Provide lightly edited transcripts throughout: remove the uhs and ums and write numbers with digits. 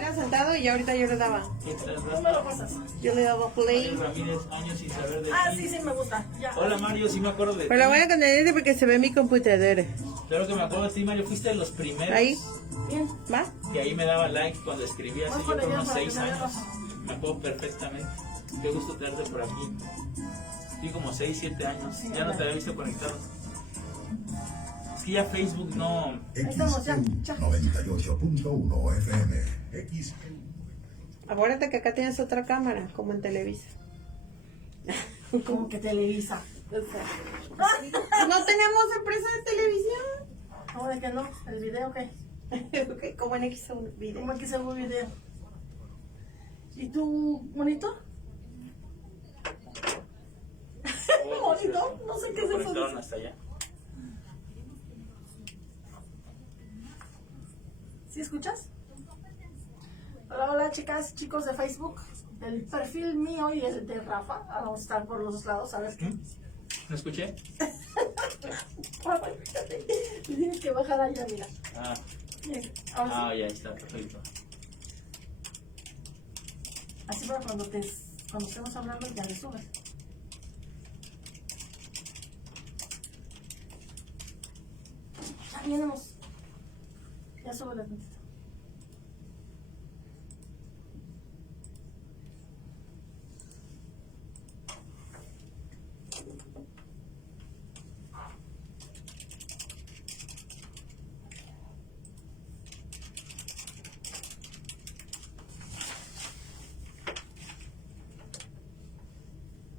Era sentado y ya ahorita yo le daba. ¿Cómo me lo pasas? Yo le daba play. Mario Ramírez, años sin saber de Ah, ti. sí, me gusta. Ya. Hola Mario, sí me acuerdo de Pero la ti. voy a contener porque se ve mi computadora. Claro que me acuerdo de ti, Mario. Fuiste de los primeros Ahí, Bien. ¿va? que ahí me daba like cuando escribía hace Vamos yo por por allá unos para 6 que me años. veas. Me acuerdo perfectamente. Qué gusto tenerte por aquí. Sí, como 6, 7 años. Sí, Ya no te había visto conectado. Es que ya Facebook no... Ahí estamos, ya. 98.1 FM. XEU. Acuérdate que acá tienes otra cámara, como en Televisa. Como que Televisa. O sea, no tenemos empresa de televisión. ¿Cómo de que no? ¿El video qué? Ok, como en X1 video. ¿Cómo es que se ve un video? ¿Y tú, monito? ¿Monito? No sé qué es eso. Conectaron hasta allá. ¿Sí escuchas? Hola, hola chicas, chicos de Facebook. El perfil mío y el de Rafa. Ahora vamos a estar por los dos lados, ¿sabes qué? ¿No escuché? Rafa, fíjate. Tienes que bajar allá, mira. Ah, Ahora sí. ya está, perfecto. Así para cuando estemos hablando ya le subes. Ya vienemos. Ya sube la tantito.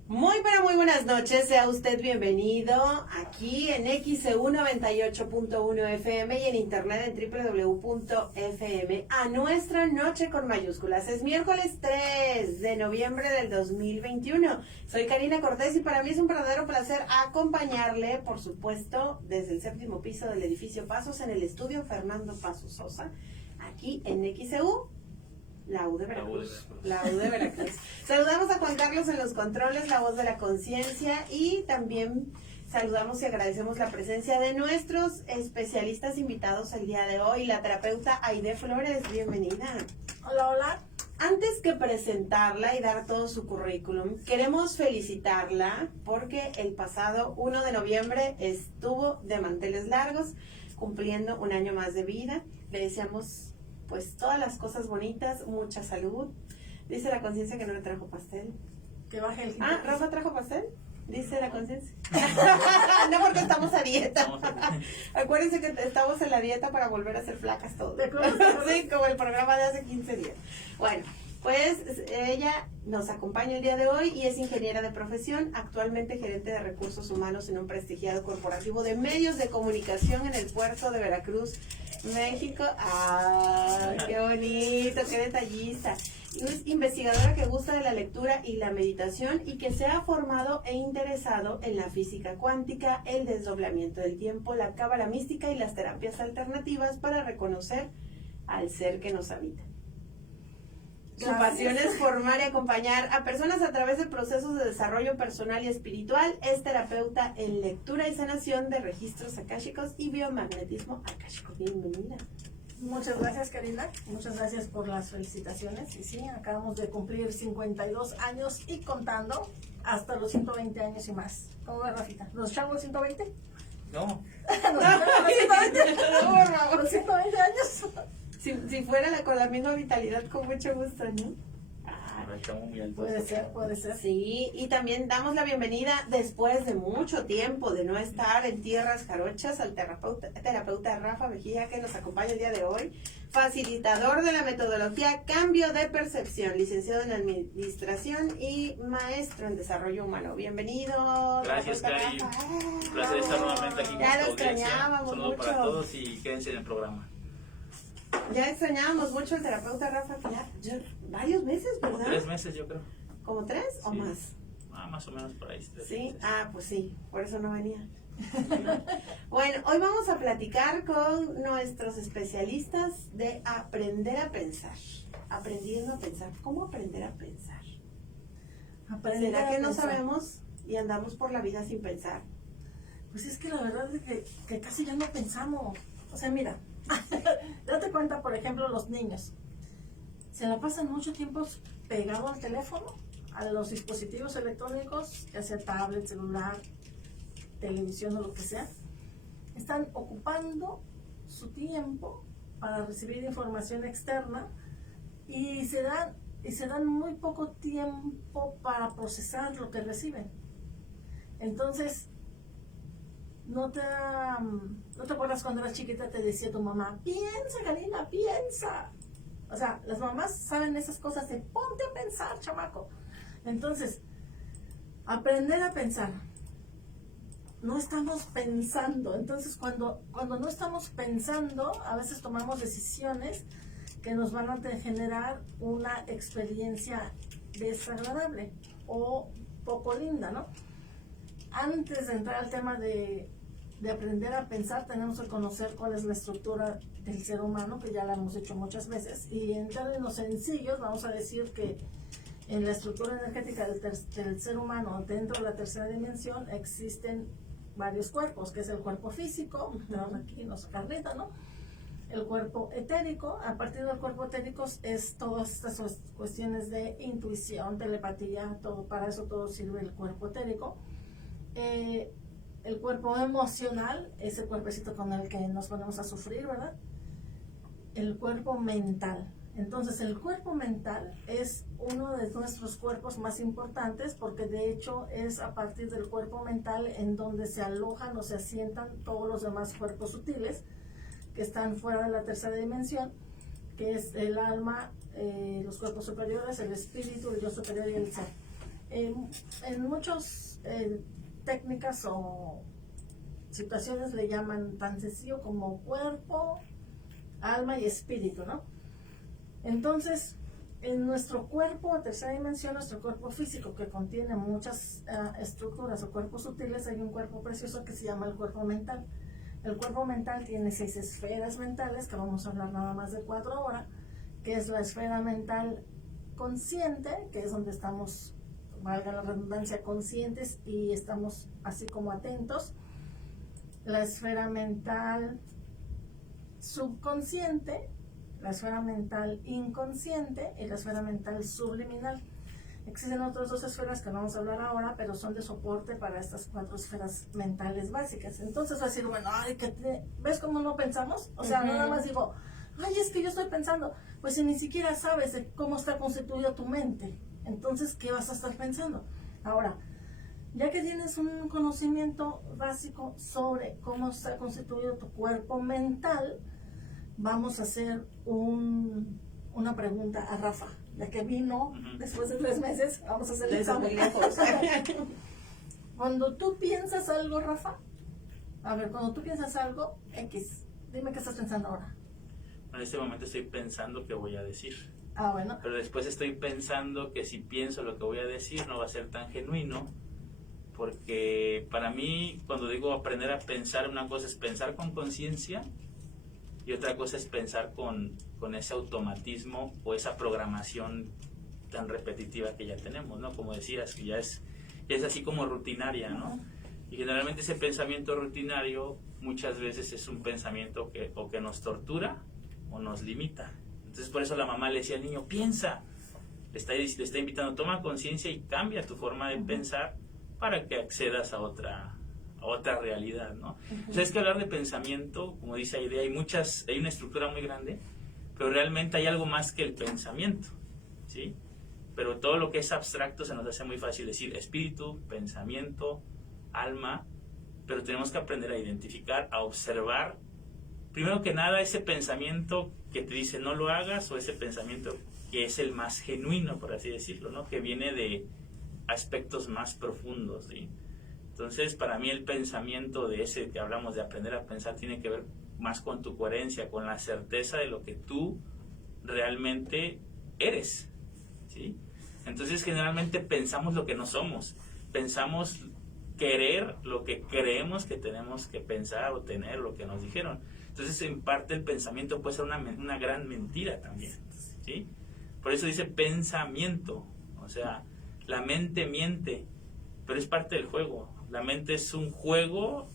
Muy pero muy buenas noches, sea usted bienvenido aquí en XEU 98.1 FM y en internet en www.fm a nuestra noche con mayúsculas. Es miércoles 3 de noviembre del 2021. Soy Karina Cortés y para mí es un verdadero placer acompañarle, por supuesto, desde el séptimo piso del edificio Pasos en el estudio Fernando Pasos Sosa, aquí en XEU. La U de Veracruz. La U de Veracruz. Saludamos a Juan Carlos en los controles, la voz de la conciencia, y también saludamos y agradecemos la presencia de nuestros especialistas invitados el día de hoy, la terapeuta Aide Flores. Bienvenida. Hola, hola. Antes que presentarla y dar todo su currículum, queremos felicitarla porque el pasado 1 de noviembre estuvo de manteles largos, cumpliendo un año más de vida. Le deseamos pues todas las cosas bonitas, mucha salud. Dice la conciencia que no le trajo pastel. Que baje el Ah, ¿Rafa trajo pastel? Dice la conciencia. No, porque estamos a dieta. Acuérdense que estamos en la dieta para volver a ser flacas todos. ¿De acuerdo? Sí, como el programa de hace 15 días. Bueno, pues ella nos acompaña el día de hoy y es ingeniera de profesión, actualmente gerente de recursos humanos en un prestigiado corporativo de medios de comunicación en el puerto de Veracruz, México. ¡Ah, qué bonito, qué detallista! Es investigadora que gusta de la lectura y la meditación y que se ha formado e interesado en la física cuántica, el desdoblamiento del tiempo, la cábala mística y las terapias alternativas para reconocer al ser que nos habita. Su pasión es formar y acompañar a personas a través de procesos de desarrollo personal y espiritual. Es terapeuta en lectura y sanación de registros akáshicos y biomagnetismo akáshico. Bienvenida. Muchas gracias, Karina. Muchas gracias por las felicitaciones. Y sí, acabamos de cumplir 52 años y contando hasta los 120 años y más. ¿Cómo ves, Rafita? ¿Nos echamos los 120? No, ¿Nos echamos los 120? No, por favor. ¿Los 120 años? Si fuera con la misma vitalidad, con mucho gusto, ¿no? estamos muy altos. Puede ser, puede ser. Sí, y también damos la bienvenida después de mucho tiempo de no estar en tierras jarochas al terapeuta Rafa Mejía, que nos acompaña el día de hoy, facilitador de la metodología Cambio de Percepción, licenciado en Administración y maestro en Desarrollo Humano. Bienvenido. Gracias, Cari. Rafa. Un placer estar nuevamente aquí con Ya tu lo audiencia. extrañábamos Un saludo para mucho. todos y quédense en el programa. Ya extrañábamos mucho al terapeuta Rafa, ya varios meses, Como ¿verdad? 3 meses, yo creo. ¿Como 3 o Sí. más? Más o menos por ahí. 3 Sí, meses. pues sí, por eso no venía. Bueno, hoy vamos a platicar con nuestros especialistas de aprender a pensar. Aprendiendo a pensar. ¿Cómo aprender a pensar? Aprender ¿Será a que no pensar. sabemos y andamos por la vida sin pensar? Pues es que la verdad es que casi ya no pensamos. O sea, mira, date cuenta, por ejemplo, los niños. se la pasan mucho tiempo pegado al teléfono, a los dispositivos electrónicos, ya sea tablet, celular, televisión o lo que sea. Están ocupando su tiempo para recibir información externa y se dan muy poco tiempo para procesar lo que reciben. Entonces, ¿no te acuerdas cuando eras chiquita te decía tu mamá, piensa, Karina, piensa? O sea, las mamás saben esas cosas de ponte a pensar, chamaco. Entonces, aprender a pensar. No estamos pensando. Entonces, cuando no estamos pensando, a veces tomamos decisiones que nos van a generar una experiencia desagradable o poco linda, ¿no? Antes de entrar al tema de aprender a pensar, tenemos que conocer cuál es la estructura del ser humano, que ya la hemos hecho muchas veces, y en términos sencillos vamos a decir que en la estructura energética del ser humano, dentro de la tercera dimensión, existen varios cuerpos, que es el cuerpo físico, tenemos aquí nuestra carnita, ¿no? El cuerpo etérico. A partir del cuerpo etérico es todas estas cuestiones de intuición, telepatía, todo, para eso todo sirve el cuerpo etérico. El cuerpo emocional, ese cuerpecito con el que nos ponemos a sufrir, ¿verdad? El cuerpo mental. Entonces, el cuerpo mental es uno de nuestros cuerpos más importantes porque de hecho es a partir del cuerpo mental en donde se alojan o se asientan todos los demás cuerpos sutiles que están fuera de la tercera dimensión, que es el alma, los cuerpos superiores, el espíritu, el yo superior y el ser. En muchas técnicas o situaciones le llaman tan sencillo como cuerpo, alma y espíritu, ¿no? Entonces, en nuestro cuerpo, a tercera dimensión, nuestro cuerpo físico, que contiene muchas estructuras o cuerpos sutiles, hay un cuerpo precioso que se llama el cuerpo mental. El cuerpo mental tiene 6 esferas mentales, que vamos a hablar nada más de 4 ahora, que es la esfera mental consciente, que es donde estamos, valga la redundancia, conscientes y estamos así como atentos. La esfera mental subconsciente, la esfera mental inconsciente y la esfera mental subliminal. Existen otras 2 esferas que no vamos a hablar ahora, pero son de soporte para estas 4 esferas mentales básicas. Entonces va a decir, bueno, ay, ¿ves cómo no pensamos? O sea, nada más digo, ay, es que yo estoy pensando. Pues si ni siquiera sabes de cómo está constituida tu mente, entonces, ¿qué vas a estar pensando? Ahora, ya que tienes un conocimiento básico sobre cómo está constituido tu cuerpo mental, vamos a hacer una pregunta a Rafa, ya que vino después de 3 meses, vamos a hacer el examen. Cuando tú piensas algo, Rafa, a ver, cuando tú piensas algo, X, dime qué estás pensando ahora. En este momento estoy pensando qué voy a decir. Ah, bueno. Pero después estoy pensando que si pienso lo que voy a decir no va a ser tan genuino, porque para mí, cuando digo aprender a pensar, una cosa es pensar con conciencia y otra cosa es pensar con ese automatismo o esa programación tan repetitiva que ya tenemos, ¿no? Como decías, que ya es así como rutinaria, ¿no? Y generalmente ese pensamiento rutinario muchas veces es un pensamiento que o que nos tortura o nos limita. Entonces por eso la mamá le decía al niño, piensa, le está invitando, toma conciencia y cambia tu forma de pensar para que accedas a otra realidad, ¿no? O sea, es que hablar de pensamiento, como dice Aide, hay una estructura muy grande, pero realmente hay algo más que el pensamiento, ¿sí? Pero todo lo que es abstracto se nos hace muy fácil decir espíritu, pensamiento, alma, pero tenemos que aprender a identificar, a observar, primero que nada, ese pensamiento que te dice no lo hagas o ese pensamiento que es el más genuino, por así decirlo, ¿no? Que viene de aspectos más profundos, ¿sí? Entonces, para mí el pensamiento de ese que hablamos de aprender a pensar tiene que ver más con tu coherencia, con la certeza de lo que tú realmente eres, ¿sí? Entonces, generalmente pensamos lo que no somos, pensamos querer lo que creemos que tenemos que pensar o tener, lo que nos dijeron. Entonces, en parte el pensamiento puede ser una gran mentira también, ¿sí? Por eso dice pensamiento, o sea, la mente miente, pero es parte del juego. La mente es un juego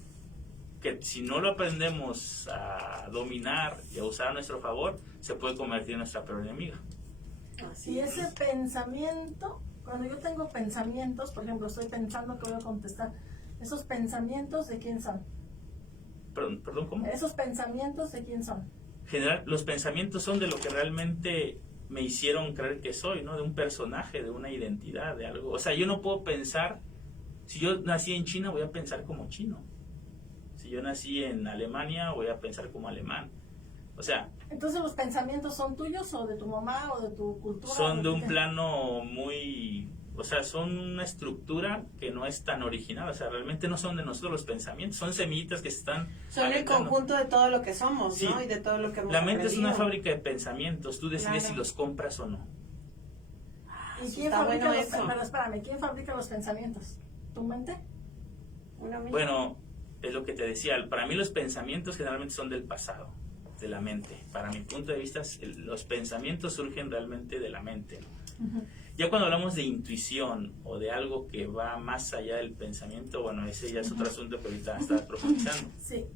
que si no lo aprendemos a dominar y a usar a nuestro favor, se puede convertir en nuestra peor enemiga. Y ese pensamiento, cuando yo tengo pensamientos, por ejemplo, estoy pensando que voy a contestar, ¿esos pensamientos de quién son? Perdón, ¿cómo? ¿Esos pensamientos de quién son? En general, los pensamientos son de lo que realmente me hicieron creer que soy, ¿no? De un personaje, de una identidad, de algo. O sea, yo no puedo pensar, si yo nací en China, voy a pensar como chino. Si yo nací en Alemania, voy a pensar como alemán. O sea... Entonces, ¿los pensamientos son tuyos o de tu mamá o de tu cultura? Son de un plano muy... O sea, son una estructura que no es tan original. O sea, realmente no son de nosotros los pensamientos. Son semillitas que se están... Son el conjunto de todo lo que somos, sí, ¿no? Y de todo lo que hemos La mente aprendido. es una fábrica de pensamientos. Tú decides si los compras o no. ¿Y quién Está fabrica bueno los eso. Pero espérame, ¿quién fabrica los pensamientos? ¿Tu mente? Uno mismo. Bueno, es lo que te decía. Para mí los pensamientos generalmente son del pasado, de la mente. Para mi punto de vista, los pensamientos surgen realmente de la mente, ¿no? Ya cuando hablamos de intuición o de algo que va más allá del pensamiento, bueno, ese ya es otro asunto que ahorita está profundizando. Sí.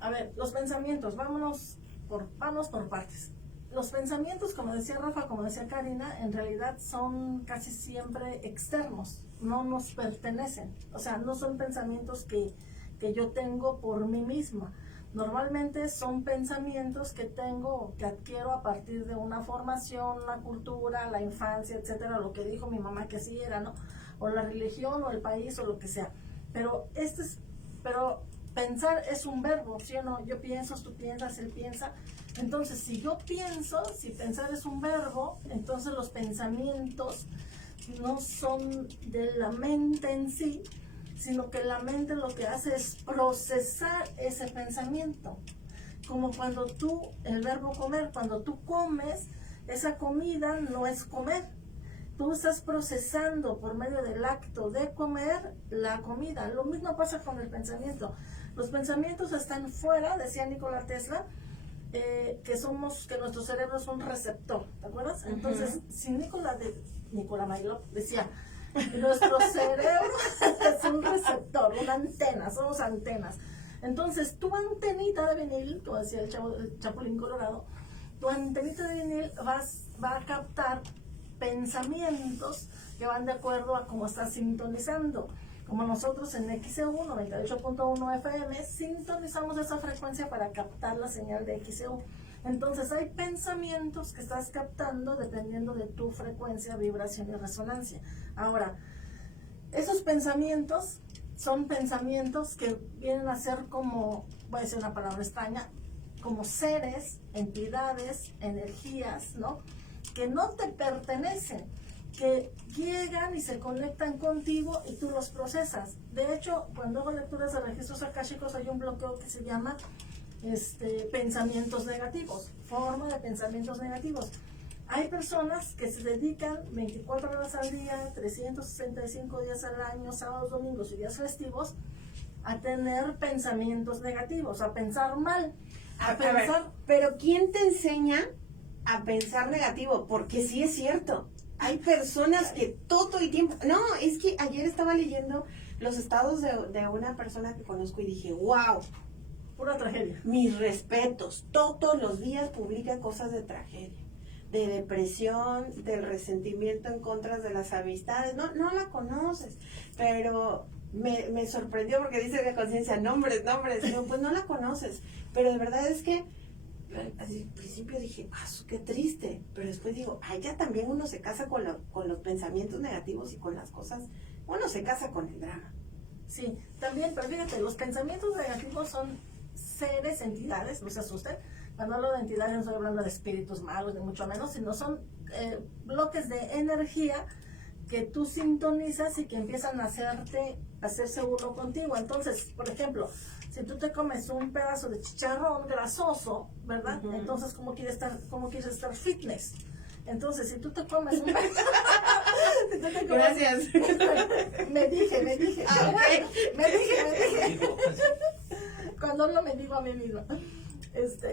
A ver, los pensamientos, vamos por partes. Los pensamientos, como decía Rafa, como decía Karina, en realidad son casi siempre externos, no nos pertenecen. O sea, no son pensamientos que yo tengo por mí misma. Normalmente son pensamientos que tengo, que adquiero a partir de una formación, una cultura, la infancia, etcétera, lo que dijo mi mamá que así era, ¿no? O la religión, o el país, o lo que sea. Pero pensar es un verbo, ¿sí o no? Yo pienso, tú piensas, él piensa. Entonces, si yo pienso, si pensar es un verbo, entonces los pensamientos no son de la mente en sí, sino que la mente lo que hace es procesar ese pensamiento. Como cuando el verbo comer, cuando tú comes, esa comida no es comer. Tú estás procesando por medio del acto de comer la comida. Lo mismo pasa con el pensamiento. Los pensamientos están fuera, decía Nikola Tesla, que nuestro cerebro es un receptor, ¿te acuerdas? Entonces, si Nikola Mailov decía, nuestro cerebro es un receptor, una antena, somos antenas. Entonces, tu antenita de vinil, como decía el Chapulín Colorado, tu antenita de vinil va a captar pensamientos que van de acuerdo a cómo estás sintonizando. Como nosotros en XEU 98.1 FM sintonizamos esa frecuencia para captar la señal de XEU. Entonces hay pensamientos que estás captando dependiendo de tu frecuencia, vibración y resonancia. Ahora, esos pensamientos son pensamientos que vienen a ser como, voy a decir una palabra extraña, como seres, entidades, energías, ¿no? Que no te pertenecen, que llegan y se conectan contigo y tú los procesas. De hecho, cuando hago lecturas de registros akáshicos hay un bloqueo que se llama pensamientos negativos, forma de pensamientos negativos. Hay personas que se dedican 24 horas al día, 365 días al año, sábados, domingos y días festivos, a tener pensamientos negativos, a pensar mal, a pensar... ver, pero ¿quién te enseña a pensar negativo? Porque sí es cierto. Hay personas que todo el tiempo... No, es que ayer estaba leyendo los estados de una persona que conozco y dije, wow, pura tragedia. Mis respetos. Todos los días publica cosas de tragedia, de depresión, del resentimiento en contra de las amistades. No la conoces, pero me sorprendió porque dice de conciencia, nombres. Digo, pues no la conoces, pero de verdad es que al principio dije, qué triste, pero después digo, ya también uno se casa con los pensamientos negativos y con las cosas, uno se casa con el drama. Sí, también, pero fíjate, los pensamientos negativos son seres, entidades, no se asusten. Cuando hablo de entidades no estoy hablando de espíritus malos, ni mucho menos, sino son bloques de energía que tú sintonizas y que empiezan a hacerse uno contigo. Entonces, por ejemplo, si tú te comes un pedazo de chicharrón grasoso, ¿verdad? Uh-huh. Entonces, ¿cómo quieres estar fitness? Entonces, si tú te comes un Gracias. Me dije. Me dije. Cuando hablo me digo a mí misma.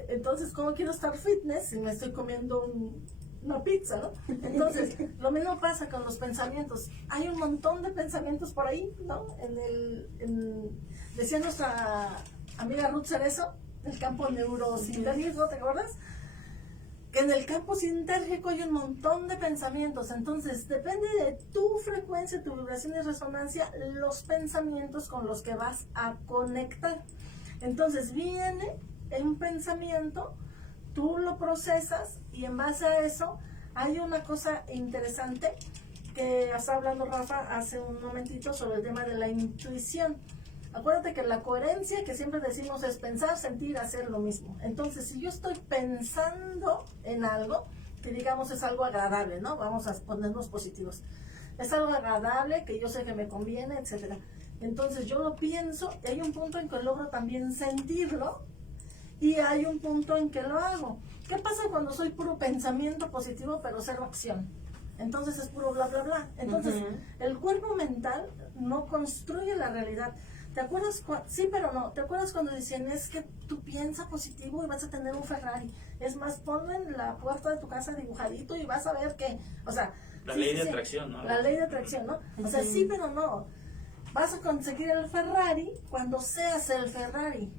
Entonces, ¿cómo quiero estar fitness si me estoy comiendo una pizza, ¿no? Entonces, lo mismo pasa con los pensamientos. Hay un montón de pensamientos por ahí, ¿no? Decía nuestra amiga Ruth Cerezo, el campo neurosintético, ¿te acuerdas? que en el campo sintérgico hay un montón de pensamientos. Entonces, depende de tu frecuencia, tu vibración y resonancia, los pensamientos con los que vas a conectar. Entonces, viene un pensamiento, tú lo procesas y en base a eso hay una cosa interesante que estaba hablando Rafa hace un momentito sobre el tema de la intuición. Acuérdate que la coherencia que siempre decimos es pensar, sentir, hacer lo mismo. Entonces, si yo estoy pensando en algo, que digamos es algo agradable, ¿no? Vamos a ponernos positivos. Es algo agradable, que yo sé que me conviene, etcétera. Entonces, yo lo pienso, y hay un punto en que logro también sentirlo, y hay un punto en que lo hago. ¿Qué pasa cuando soy puro pensamiento positivo, pero cero acción? Entonces es puro bla, bla, bla. Entonces, el cuerpo mental no construye la realidad. ¿Te acuerdas? Sí, pero no. ¿Te acuerdas cuando decían, es que tú piensas positivo y vas a tener un Ferrari? Es más, ponlo en la puerta de tu casa dibujadito y vas a ver que, o sea... La ley de atracción, ¿no? La ley de atracción, ¿no? O sea, sí, pero no. Vas a conseguir el Ferrari cuando seas el Ferrari.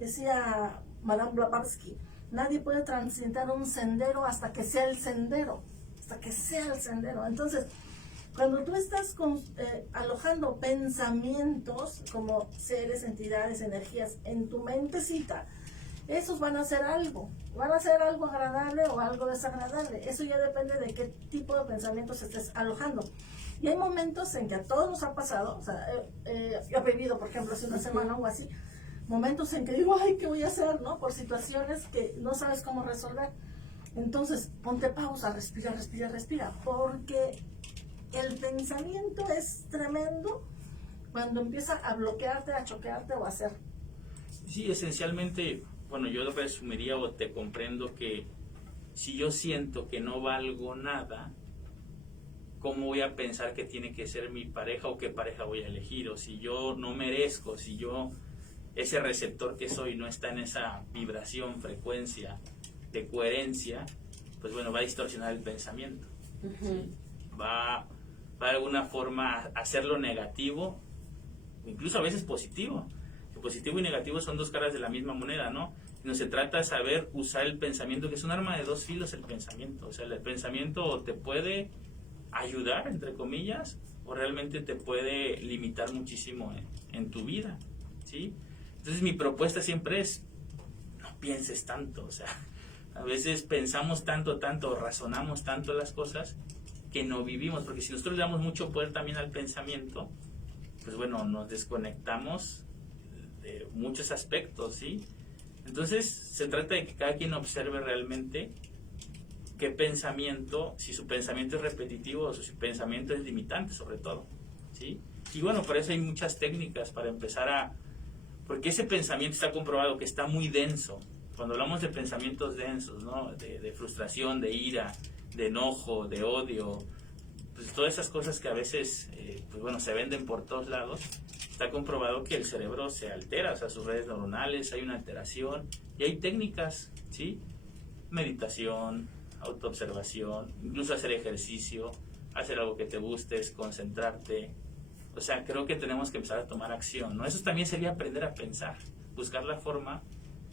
Decía Madame Blavatsky, nadie puede transitar un sendero hasta que sea el sendero. Que sea el sendero. Entonces, cuando tú estás alojando pensamientos como seres, entidades, energías en tu mentecita, esos van a ser algo agradable o algo desagradable. Eso ya depende de qué tipo de pensamientos estés alojando. Y hay momentos en que a todos nos ha pasado, o sea, yo he vivido, por ejemplo, hace una semana o así, momentos en que digo, ay, ¿qué voy a hacer? ¿No? Por situaciones que no sabes cómo resolver. Entonces, ponte pausa, respira, porque el pensamiento es tremendo cuando empieza a bloquearte, a choquearte o a hacer. Sí, esencialmente, bueno, yo lo resumiría o te comprendo que si yo siento que no valgo nada, ¿cómo voy a pensar que tiene que ser mi pareja o qué pareja voy a elegir? O si yo no merezco, si yo, ese receptor que soy no está en esa vibración, frecuencia de coherencia, pues bueno, va a distorsionar el pensamiento. ¿Sí? Va de alguna forma a hacerlo negativo, incluso a veces positivo. El positivo y negativo son dos caras de la misma moneda, ¿no? No se trata de saber usar el pensamiento, que es un arma de dos filos el pensamiento. O sea, el pensamiento te puede ayudar, entre comillas, o realmente te puede limitar muchísimo en tu vida, ¿sí? Entonces mi propuesta siempre es, no pienses tanto, o sea, a veces pensamos tanto, razonamos tanto las cosas que no vivimos, porque si nosotros le damos mucho poder también al pensamiento, pues bueno, nos desconectamos de muchos aspectos, ¿sí? Entonces se trata de que cada quien observe realmente qué pensamiento, si su pensamiento es repetitivo o si su pensamiento es limitante sobre todo, ¿sí? Y bueno, por eso hay muchas técnicas para empezar porque ese pensamiento está comprobado que está muy denso. Cuando hablamos de pensamientos densos, ¿no? De frustración, de ira, de enojo, de odio, pues todas esas cosas que a veces, pues bueno, se venden por todos lados, está comprobado que el cerebro se altera, o sea, sus redes neuronales, hay una alteración, y hay técnicas, ¿sí? Meditación, autoobservación, incluso hacer ejercicio, hacer algo que te guste, concentrarte. O sea, creo que tenemos que empezar a tomar acción, ¿no? Eso también sería aprender a pensar, buscar la forma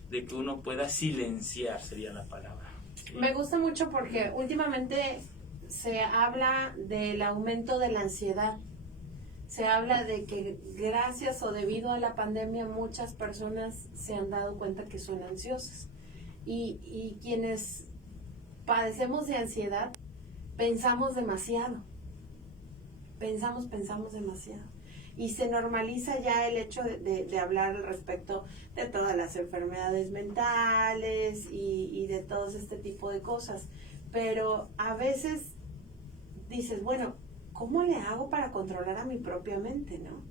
de que uno pueda silenciar, sería la palabra. ¿Sí? Me gusta mucho porque últimamente se habla del aumento de la ansiedad. Se habla de que gracias o debido a la pandemia muchas personas se han dado cuenta que son ansiosas. Y quienes padecemos de ansiedad pensamos demasiado. Pensamos demasiado. Y se normaliza ya el hecho de hablar al respecto de todas las enfermedades mentales y de todo este tipo de cosas. Pero a veces dices, bueno, ¿cómo le hago para controlar a mi propia mente, no?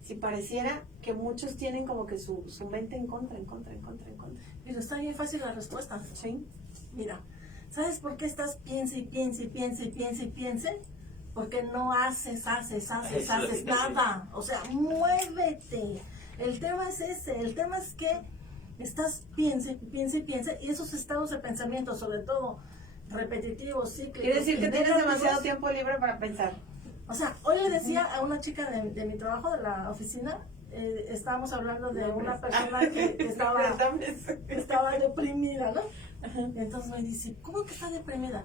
Si pareciera que muchos tienen como que su mente en contra. Pero está bien fácil la respuesta. ¿Sí? Mira, ¿sabes por qué estás piense? Porque no haces nada. O sea, muévete. El tema es ese. El tema es que estás piense. Y esos estados de pensamiento, sobre todo repetitivos, cíclicos. Quiere decir que tienes demasiado tiempo libre para pensar. O sea, hoy le decía a una chica de mi trabajo, de la oficina, estábamos hablando de una persona que estaba deprimida, ¿no? Entonces me dice, ¿cómo que está deprimida?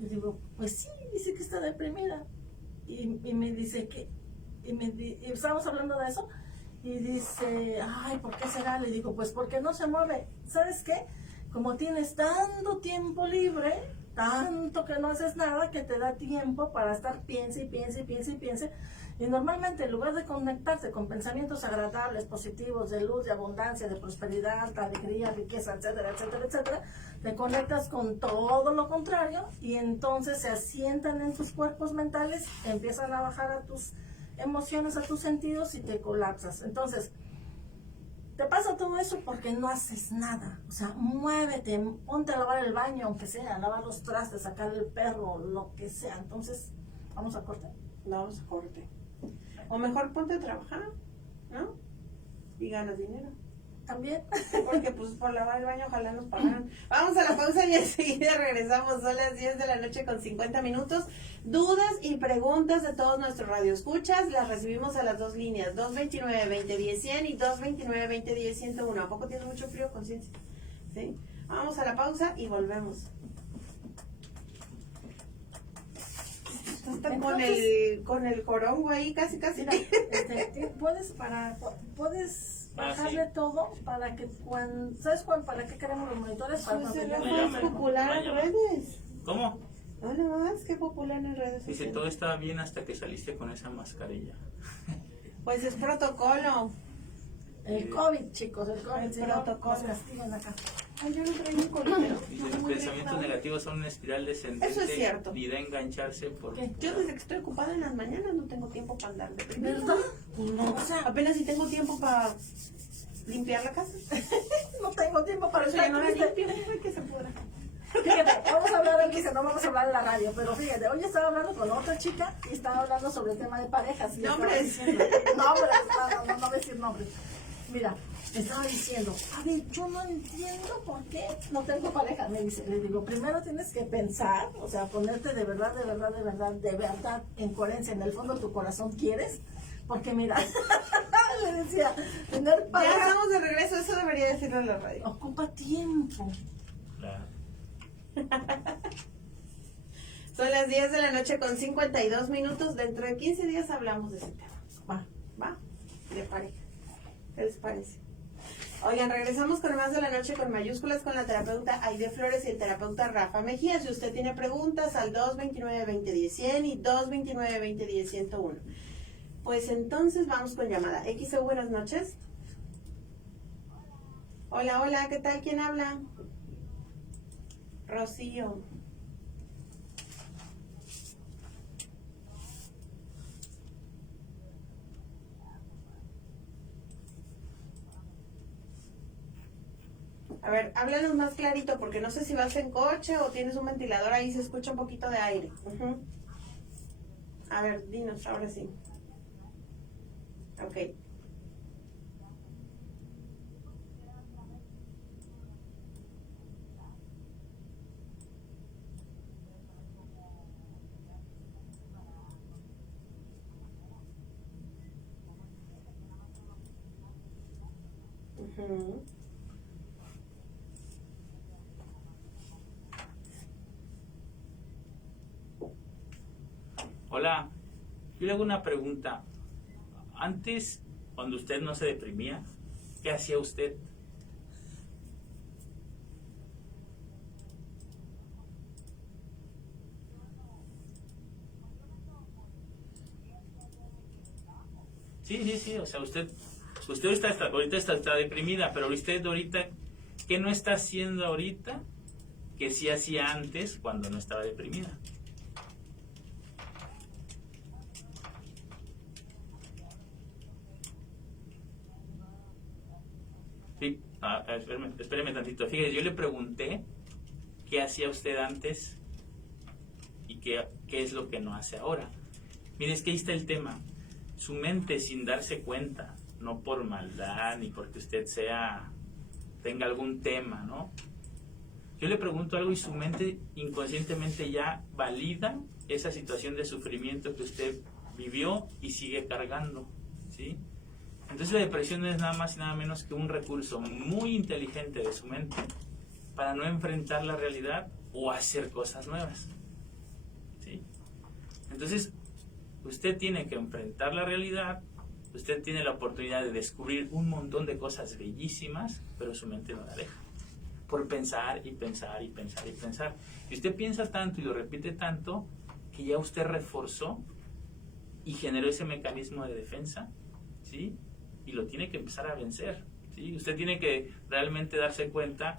Y digo, pues sí, dice que está deprimida. Y me dice que, y estábamos hablando de eso, y dice, ay, ¿por qué será? Le digo, pues porque no se mueve. ¿Sabes qué? Como tienes tanto tiempo libre, tanto que no haces nada, que te da tiempo para estar piense y piense y piense y piense. Y normalmente en lugar de conectarse con pensamientos agradables, positivos, de luz, de abundancia, de prosperidad, de alegría, riqueza, etcétera, etcétera, etcétera, te conectas con todo lo contrario y entonces se asientan en tus cuerpos mentales, empiezan a bajar a tus emociones, a tus sentidos y te colapsas. Entonces, te pasa todo eso porque no haces nada. O sea, muévete, ponte a lavar el baño, aunque sea, lavar los trastes, sacar el perro, lo que sea. Entonces, vamos a corte. Vamos a corte. O mejor ponte a trabajar, ¿no? Y ganas dinero. También. Porque pues por lavar el baño ojalá nos pagaran. Vamos a la pausa y enseguida regresamos. Son las 10 de la noche con 50 minutos. Dudas y preguntas de todos nuestros radioescuchas las recibimos a las dos líneas, 229-2010-100 y 229-2010-101. ¿A poco tienes mucho frío, Conciencia? ¿Sí? Vamos a la pausa y volvemos. Está con el corongo ahí casi. Mira, puedes bajarle todo para que cuando, ¿sabes cuál? ¿Para qué queremos los monitores? Para Pues cuando era ya- más popular en redes. ¿Cómo? No, no más, qué popular en redes. Dice, sociales. todo estaba bien hasta que saliste con esa mascarilla. Pues es protocolo. El COVID, chicos, el COVID. El si no, protocolo. nos castigan acá. Ay, yo no traigo un colito. Dice, los pensamientos negativos son una espiral descendente. Eso es cierto. Y de engancharse por... ¿Qué? Yo desde que estoy ocupada en las mañanas no tengo tiempo para andar de primera. ¿Verdad? No, o sea, Apenas si tengo tiempo para limpiar la casa. no tengo tiempo para Por eso ya no la estar limpio. Ay, que se pueda. Fíjate, vamos a hablar aquí, no vamos a hablar en la radio, pero fíjate, hoy estaba hablando con otra chica y estaba hablando sobre el tema de parejas. Y le estaba Nombres. diciendo- Nombres, no voy a decir nombres. Mira, me estaba diciendo, a ver, yo no entiendo por qué no tengo pareja. Me dice, le digo, primero tienes que pensar, o sea, ponerte de verdad en coherencia, en el fondo de tu corazón quieres, porque mira, le decía, tener Ya pareja estamos de regreso, eso debería decirlo en la radio. ocupa tiempo. Claro. Son las 10 de la noche con 52 minutos. Dentro de 15 días hablamos de ese tema. ¿Va? De pareja. ¿Qué les parece? Oigan, regresamos con más de la noche con mayúsculas con la terapeuta Aide Flores y el terapeuta Rafa Mejía. Si usted tiene preguntas, al 229-2010-100 y 229-2010-101. Pues entonces vamos con llamada. XO, buenas noches. Hola, ¿qué tal? ¿Quién habla? Rocío. A ver, háblanos más clarito, porque no sé si vas en coche o tienes un ventilador ahí, se escucha un poquito de aire. Ujú. A ver, dinos, ahora sí. Ok. Ujú. Hola, yo le hago una pregunta. Antes, cuando usted no se deprimía, ¿qué hacía usted? Sí, o sea, usted ahorita está deprimida, pero usted ahorita, ¿qué no está haciendo ahorita que sí hacía antes cuando no estaba deprimida? Sí, espéreme tantito. Fíjese, yo le pregunté qué hacía usted antes y qué es lo que no hace ahora. Mire, es que ahí está el tema. Su mente, sin darse cuenta, no por maldad ni porque usted tenga algún tema, ¿no? Yo le pregunto algo y su mente inconscientemente ya valida esa situación de sufrimiento que usted vivió y sigue cargando, ¿sí? Entonces la depresión no es nada más y nada menos que un recurso muy inteligente de su mente para no enfrentar la realidad o hacer cosas nuevas. ¿Sí? Entonces, usted tiene que enfrentar la realidad, usted tiene la oportunidad de descubrir un montón de cosas bellísimas, pero su mente no la deja. Por pensar y pensar y pensar y pensar. Y usted piensa tanto y lo repite tanto que ya usted reforzó y generó ese mecanismo de defensa, ¿sí? Y lo tiene que empezar a vencer, ¿sí? Usted tiene que realmente darse cuenta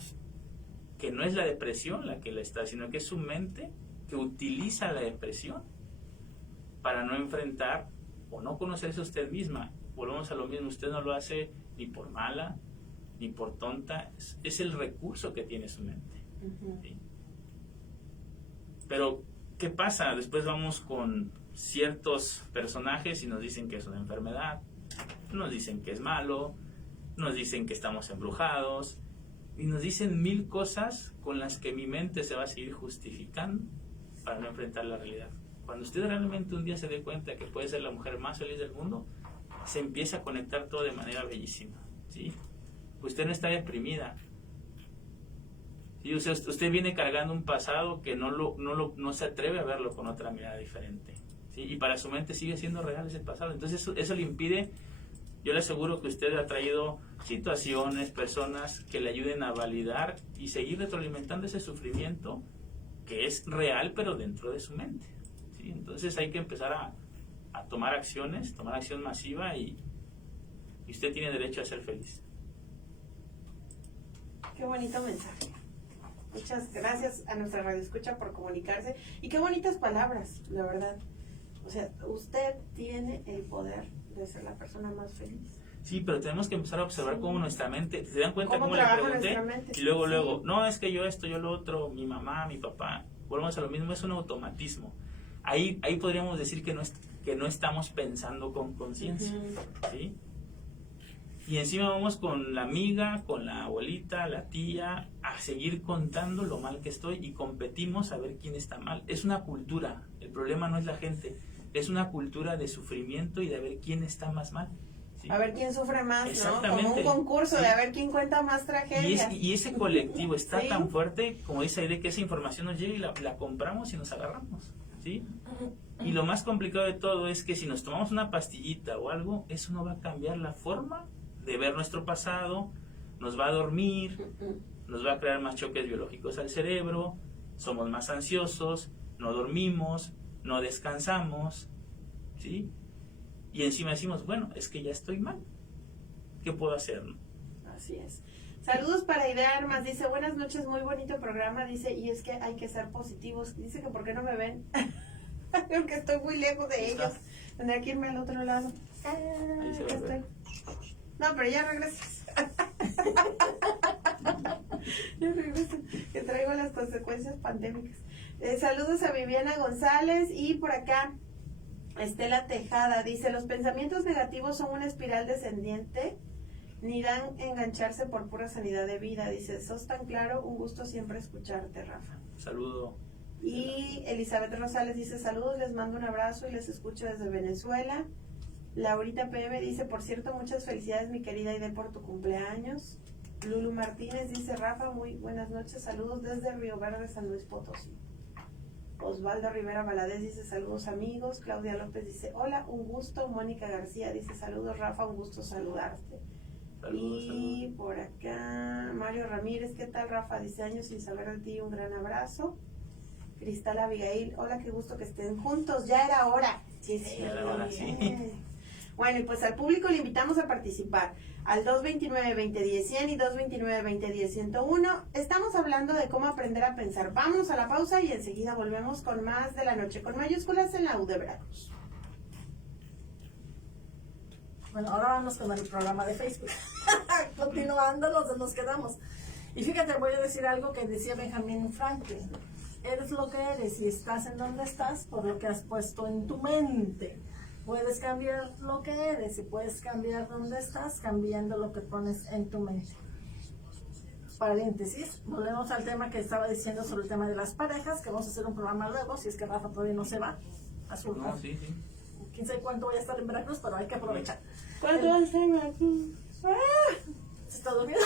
que no es la depresión la que la está, sino que es su mente que utiliza la depresión para no enfrentar o no conocerse a usted misma. Volvemos a lo mismo, usted no lo hace ni por mala, ni por tonta, es el recurso que tiene su mente. ¿Sí? Pero, ¿qué pasa? Después vamos con ciertos personajes y nos dicen que es una enfermedad, nos dicen que es malo, nos dicen que estamos embrujados, y nos dicen 1000 cosas con las que mi mente se va a seguir justificando para no enfrentar la realidad. Cuando usted realmente un día se dé cuenta que puede ser la mujer más feliz del mundo, se empieza a conectar todo de manera bellísima, ¿sí? Usted no está deprimida. ¿Sí? Usted viene cargando un pasado que no se atreve a verlo con otra mirada diferente, ¿sí? Y para su mente sigue siendo real ese pasado. Entonces eso le impide. Yo le aseguro que usted ha traído situaciones, personas que le ayuden a validar y seguir retroalimentando ese sufrimiento que es real, pero dentro de su mente, ¿sí? Entonces hay que empezar a tomar acciones, tomar acción masiva y usted tiene derecho a ser feliz. Qué bonito mensaje. Muchas gracias a nuestra radioescucha por comunicarse. Y qué bonitas palabras, la verdad. O sea, usted tiene el poder de ser la persona más feliz. Sí, pero tenemos que empezar a observar cómo nuestra mente, ¿se dan cuenta cómo le trabaja pregunté? nuestra mente? Y luego, no, es que yo esto, yo lo otro, mi mamá, mi papá, volvemos a lo mismo, es un automatismo. Ahí podríamos decir que no estamos pensando con conciencia, ¿sí? Y encima vamos con la amiga, con la abuelita, la tía, a seguir contando lo mal que estoy y competimos a ver quién está mal. Es una cultura, el problema no es la gente, es una cultura de sufrimiento y de ver quién está más mal. ¿Sí? A ver quién sufre más, ¿no? Exactamente. Como un concurso, Sí. de a ver quién cuenta más tragedias. Y ese colectivo está Sí. tan fuerte, como dice Aide, que esa información nos llega y la compramos y nos agarramos, ¿sí? Y lo más complicado de todo es que si nos tomamos una pastillita o algo, eso no va a cambiar la forma de ver nuestro pasado, nos va a dormir, nos va a crear más choques biológicos al cerebro, somos más ansiosos, no dormimos, no descansamos, ¿sí? Y encima decimos, bueno, es que ya estoy mal, ¿qué puedo hacer? Así es. Saludos para Idea Armas, dice, buenas noches, muy bonito programa, dice, y es que hay que ser positivos, dice que ¿por qué no me ven? Porque estoy muy lejos de ellos, tendría que irme al otro lado. Ahí se va a ver. No, pero ya regresas. Ya regreso, que traigo las consecuencias pandémicas. Saludos a Viviana González y por acá Estela Tejada dice, los pensamientos negativos son una espiral descendiente, ni dan engancharse por pura sanidad de vida. Dice, sos tan claro, un gusto siempre escucharte, Rafa. Saludo. Y Elizabeth Rosales dice, saludos, les mando un abrazo y les escucho desde Venezuela. Laurita PM dice, por cierto, muchas felicidades mi querida Aide por tu cumpleaños. Lulu Martínez dice, Rafa, muy buenas noches, saludos desde Río Verde, San Luis Potosí. Osvaldo Rivera Valadez dice, saludos amigos. Claudia López dice, hola, un gusto. Mónica García dice, saludos Rafa, un gusto saludarte. Saludos, Y saludos. por acá Mario Ramírez, ¿qué tal Rafa? Dice, años sin saber de ti, un gran abrazo. Cristal Abigail, hola, qué gusto que estén juntos, ya era hora. Sí, sí, Ya era hora, sí. Bueno, y pues al público le invitamos a participar al 229-2010-100 y 229-2010-101. Estamos hablando de cómo aprender a pensar. Vamos a la pausa y enseguida volvemos con más de la noche con mayúsculas en la U de Veracruz. Bueno, ahora vamos con el programa de Facebook. Continuando donde nos quedamos. Y fíjate, voy a decir algo que decía Benjamin Franklin. Eres lo que eres y estás en donde estás por lo que has puesto en tu mente. Puedes cambiar lo que eres y puedes cambiar dónde estás cambiando lo que pones en tu mente. Paréntesis, volvemos al tema que estaba diciendo sobre el tema de las parejas, que vamos a hacer un programa luego, si es que Rafa todavía no se va a su No, sí, sí. quién sabe cuánto voy a estar en Veracruz, pero hay que aprovechar. ¿Cuánto vas a hacer aquí? ¿Se está durmiendo?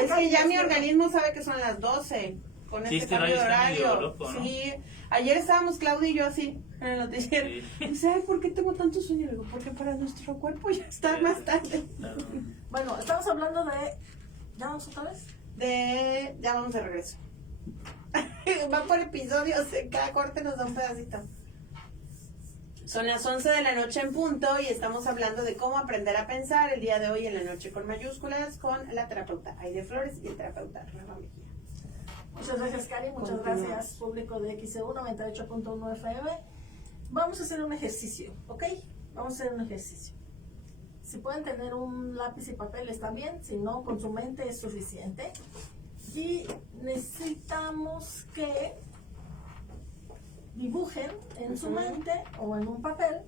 Es que ya mi organismo sabe que son las 12. Con Sí, este este cambio de horario está medio horario. loco, ¿no? Sí. Ayer estábamos Claudia y yo así en el noticiero. Sí. Dice, ay, ¿por qué tengo tanto sueño? Le digo, porque para nuestro cuerpo ya está Sí. más tarde. Claro. Bueno, estamos hablando de... ¿Ya vamos otra vez? Ya vamos de regreso. Va por episodios, en cada corte nos da un pedacito. Son las 11 de la noche en punto y estamos hablando de cómo aprender a pensar el día de hoy en la noche con mayúsculas con la terapeuta Aide Flores y el terapeuta Rafa Mejía. Muchas gracias, Cari. Muchas Continuamos. gracias, público de XEU 98.1 FM. Vamos a hacer un ejercicio, ¿ok? Vamos a hacer un ejercicio. Si pueden tener un lápiz y papel está bien, si no, con su mente es suficiente. Y necesitamos que dibujen en su mente o en un papel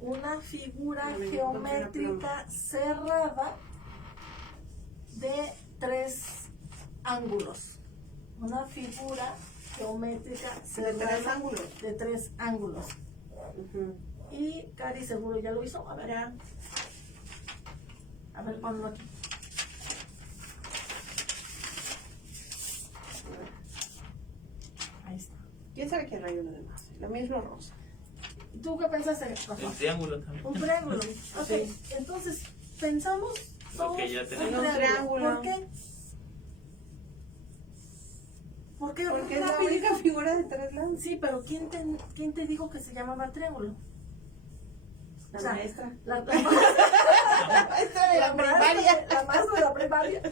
una figura geométrica cerrada de 3 ángulos. Una figura geométrica cerrada tres ángulos. de 3 ángulos. Ujú. Y Cari seguro ya lo hizo. A ver, Ya. ponlo aquí. Ahí está. ¿Quién sabe qué rayo lo demás? Lo mismo rosa. ¿Y tú qué pensaste, Rafa? El triángulo también. Un triángulo. Ok, Sí. entonces pensamos todos Ok, ya un tenemos. Un triángulo. ¿Por qué? Porque Porque es la única figura de 3 lados. Sí, pero ¿quién te dijo que se llamaba triángulo? La O sea, maestra. La La maestra de la primaria. La maestra de la primaria.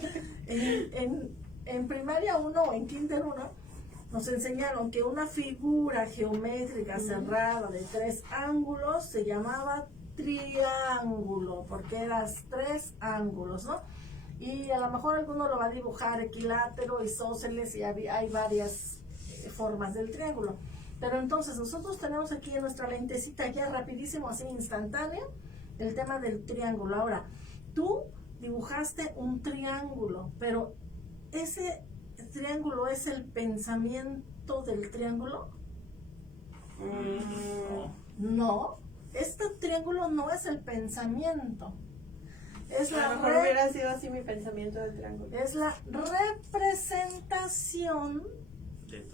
En primaria 1 o en kinder 1 nos enseñaron que una figura geométrica cerrada de 3 ángulos se llamaba triángulo, porque eran 3 ángulos, ¿no? Y a lo mejor alguno lo va a dibujar equilátero, isósceles, y hay varias formas del triángulo. Pero entonces nosotros tenemos aquí en nuestra lentecita ya rapidísimo, así instantáneo, el tema del triángulo. Ahora, tú dibujaste un triángulo, pero ese triángulo es el pensamiento del triángulo. No, este triángulo no es el pensamiento. Es A la lo mejor hubiera sido así mi pensamiento del triángulo. es la representación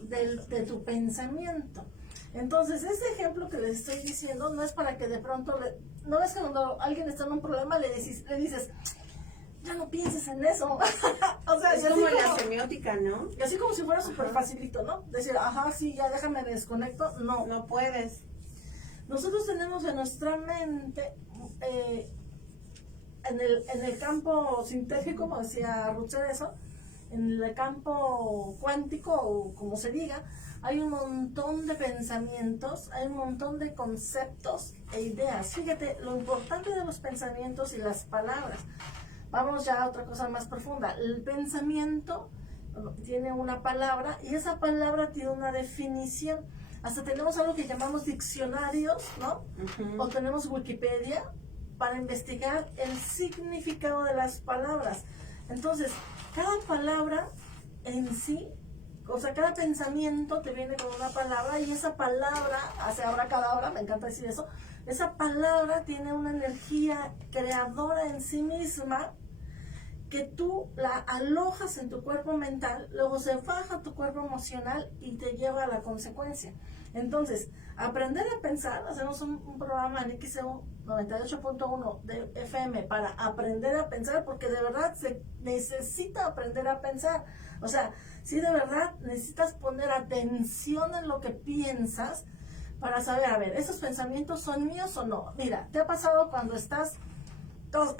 de tu pensamiento. Entonces, ese ejemplo que les estoy diciendo no es para que de pronto, no es que cuando alguien está en un problema le dices, ya no pienses en eso. O sea, Es y así como la semiótica, ¿no? y así como si fuera súper facilito, ¿no? Decir, ajá, sí, ya déjame me desconecto. No, No puedes. nosotros tenemos en nuestra mente, en el campo sintético, como decía Ruth Cerezo, en el campo cuántico, o como se diga, hay un montón de pensamientos, hay un montón de conceptos e ideas. Fíjate, lo importante de los pensamientos y las palabras. Vamos ya a otra cosa más profunda. El pensamiento tiene una palabra y esa palabra tiene una definición. Hasta tenemos algo que llamamos diccionarios, ¿no? O tenemos Wikipedia para investigar el significado de las palabras. Entonces, cada palabra en sí, o sea, cada pensamiento te viene con una palabra y esa palabra, hace abracadabra, me encanta decir eso, esa palabra tiene una energía creadora en sí misma que tú la alojas en tu cuerpo mental, luego se baja a tu cuerpo emocional y te lleva a la consecuencia. Entonces, aprender a pensar, hacemos un programa en XEU 98.1 de FM para aprender a pensar, porque de verdad se necesita aprender a pensar. O sea, si de verdad necesitas poner atención en lo que piensas para saber, a ver, ¿esos pensamientos son míos o no? Mira, ¿te ha pasado cuando estás...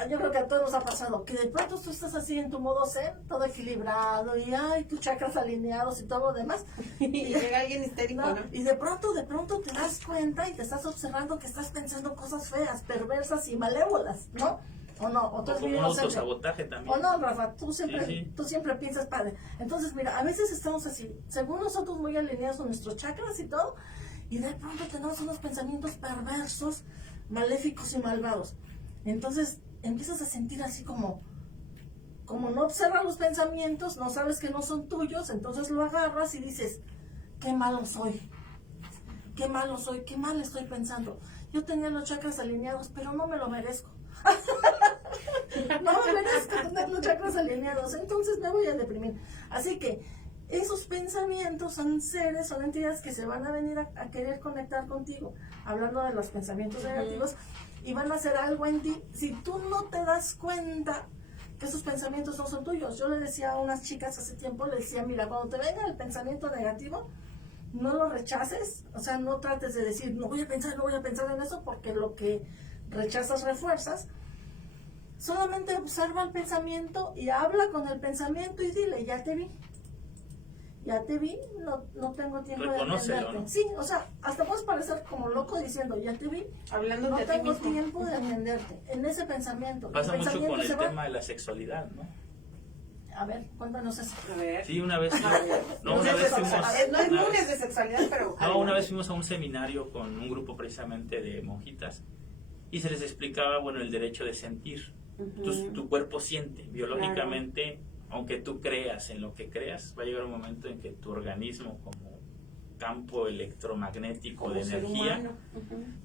yo creo que a todos nos ha pasado, que de pronto tú estás así en tu modo zen, todo equilibrado, y ay, tus chakras alineados y todo lo demás, Y llega alguien histérico, ¿no? ¿no? Y de pronto te das cuenta y te estás observando que estás pensando cosas feas, perversas y malévolas, ¿no? ¿O no? ¿O tú O eres como muy un inocente? autosabotaje también. ¿O no, Rafa? Tú siempre, Sí. tú siempre piensas padre. Entonces, mira, a veces estamos así, según nosotros muy alineados con nuestros chakras y todo, y de pronto tenemos unos pensamientos perversos, maléficos y malvados. Entonces, empiezas a sentir así como no observas los pensamientos, no sabes que no son tuyos, entonces lo agarras y dices, qué malo soy, qué malo soy, qué mal estoy pensando. Yo tenía los chakras alineados, pero no me lo merezco. No me merezco tener los chakras alineados, entonces me voy a deprimir. Así que esos pensamientos son seres, son entidades que se van a venir a querer conectar contigo, hablando de los pensamientos negativos, y van a hacer algo en ti. Si tú no te das cuenta que esos pensamientos no son tuyos. Yo le decía a unas chicas hace tiempo, le decía, mira, cuando te venga el pensamiento negativo, no lo rechaces, o sea, no trates de decir, no voy a pensar en eso, porque lo que rechazas refuerzas. Solamente observa el pensamiento y habla con el pensamiento y dile, ya te vi, no tengo tiempo de atenderte. ¿No? Sí, o sea, hasta puedes parecer como loco diciendo, ya te vi, hablando no de tengo tiempo de atenderte. En ese pensamiento. Pasa mucho con el tema de la sexualidad, ¿no? A ver, cuéntanos eso. A ver. Sí, una vez fuimos, no es lunes de sexualidad, pero... una vez fuimos a un seminario con un grupo precisamente de monjitas y se les explicaba, bueno, el derecho de sentir. Tu cuerpo siente biológicamente, claro. Aunque tú creas en lo que creas, va a llegar un momento en que tu organismo como campo electromagnético como de energía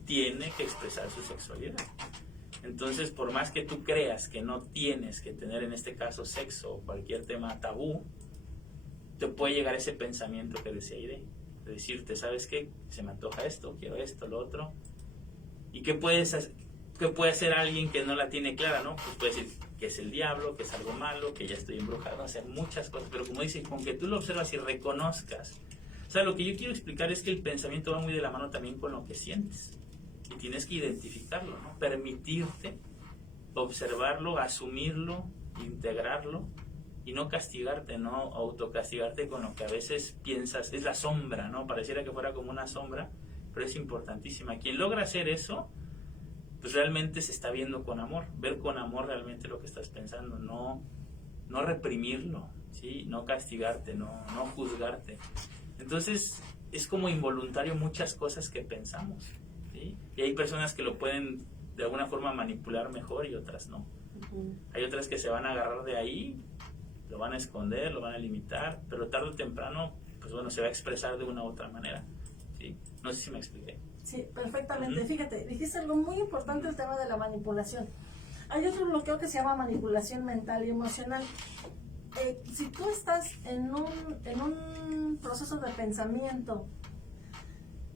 tiene que expresar su sexualidad. Entonces, por más que tú creas que no tienes que tener en este caso sexo o cualquier tema tabú, te puede llegar ese pensamiento que decía Aide, de decirte, ¿sabes qué? Se me antoja esto, quiero esto, lo otro. ¿Y qué puede hacer alguien que no la tiene clara, no? Pues puede decir que es el diablo, que es algo malo, que ya estoy embrujado, hacer muchas cosas. Pero como dice, con que tú lo observas y reconozcas. O sea, lo que yo quiero explicar es que el pensamiento va muy de la mano también con lo que sientes. Y tienes que identificarlo, ¿no? Permitirte observarlo, asumirlo, integrarlo y no castigarte, no autocastigarte con lo que a veces piensas, es la sombra, ¿no? Pareciera que fuera como una sombra, pero es importantísima. Quien logra hacer eso, pues realmente se está viendo con amor, ver con amor realmente lo que estás pensando, no reprimirlo, ¿sí? No castigarte, no juzgarte. Entonces es como involuntario muchas cosas que pensamos, ¿sí? Y hay personas que lo pueden de alguna forma manipular mejor y otras no. Hay otras que se van a agarrar de ahí, lo van a esconder, lo van a limitar, pero tarde o temprano, pues bueno, se va a expresar de una u otra manera, ¿sí? No sé si me expliqué. Sí, perfectamente. Fíjate, dijiste algo muy importante, el tema de la manipulación. Hay otro bloqueo que se llama manipulación mental y emocional. Si tú estás en un proceso de pensamiento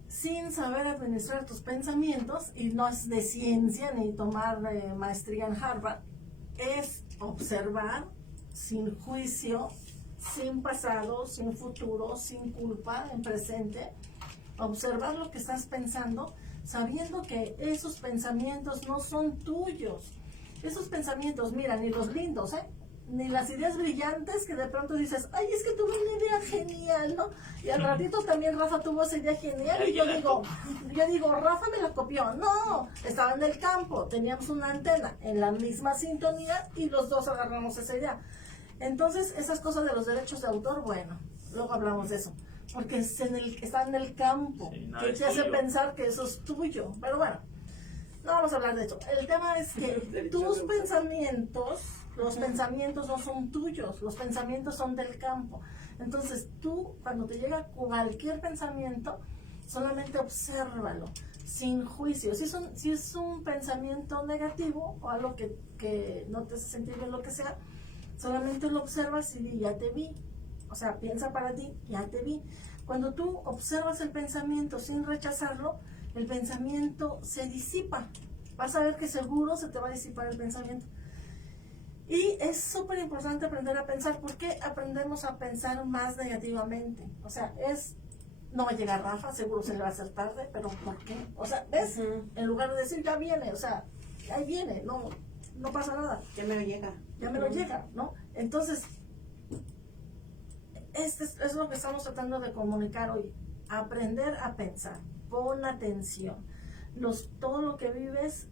sin saber administrar tus pensamientos, y no es de ciencia ni tomar maestría en Harvard, es observar sin juicio, sin pasado, sin futuro, sin culpa, en presente. Observar lo que estás pensando, sabiendo que esos pensamientos no son tuyos. Esos pensamientos, mira, ni los lindos, ni las ideas brillantes que de pronto dices, ay, es que tuve una idea genial, ¿no? Y al ratito también Rafa tuvo esa idea genial y yo digo, Rafa me la copió. No, estaba en el campo, teníamos una antena en la misma sintonía y los dos agarramos esa idea. Entonces, esas cosas de los derechos de autor, bueno, luego hablamos de eso. Porque está en el campo, sí, que te hace pensar que eso es tuyo. Pero bueno, no vamos a hablar de eso. El tema es que tus pensamientos, los pensamientos no son tuyos, los pensamientos son del campo. Entonces tú, cuando te llega cualquier pensamiento, solamente obsérvalo, sin juicio. Si es un pensamiento negativo o algo que no te hace sentir bien, lo que sea, solamente lo observas y ya te vi. O sea, piensa para ti, ya te vi. Cuando tú observas el pensamiento sin rechazarlo, el pensamiento se disipa. Vas a ver que seguro se te va a disipar el pensamiento. Y es súper importante aprender a pensar. ¿Por qué aprendemos a pensar más negativamente? O sea, no va a llegar Rafa, seguro se le va a hacer tarde, pero ¿por qué? O sea, ¿ves? En lugar de decir, ya viene, o sea, ahí viene, no pasa nada. Ya me lo llega. Ya me lo llega, ¿no? Entonces, es lo que estamos tratando de comunicar hoy. Aprender a pensar. Pon atención. Todo lo que vives,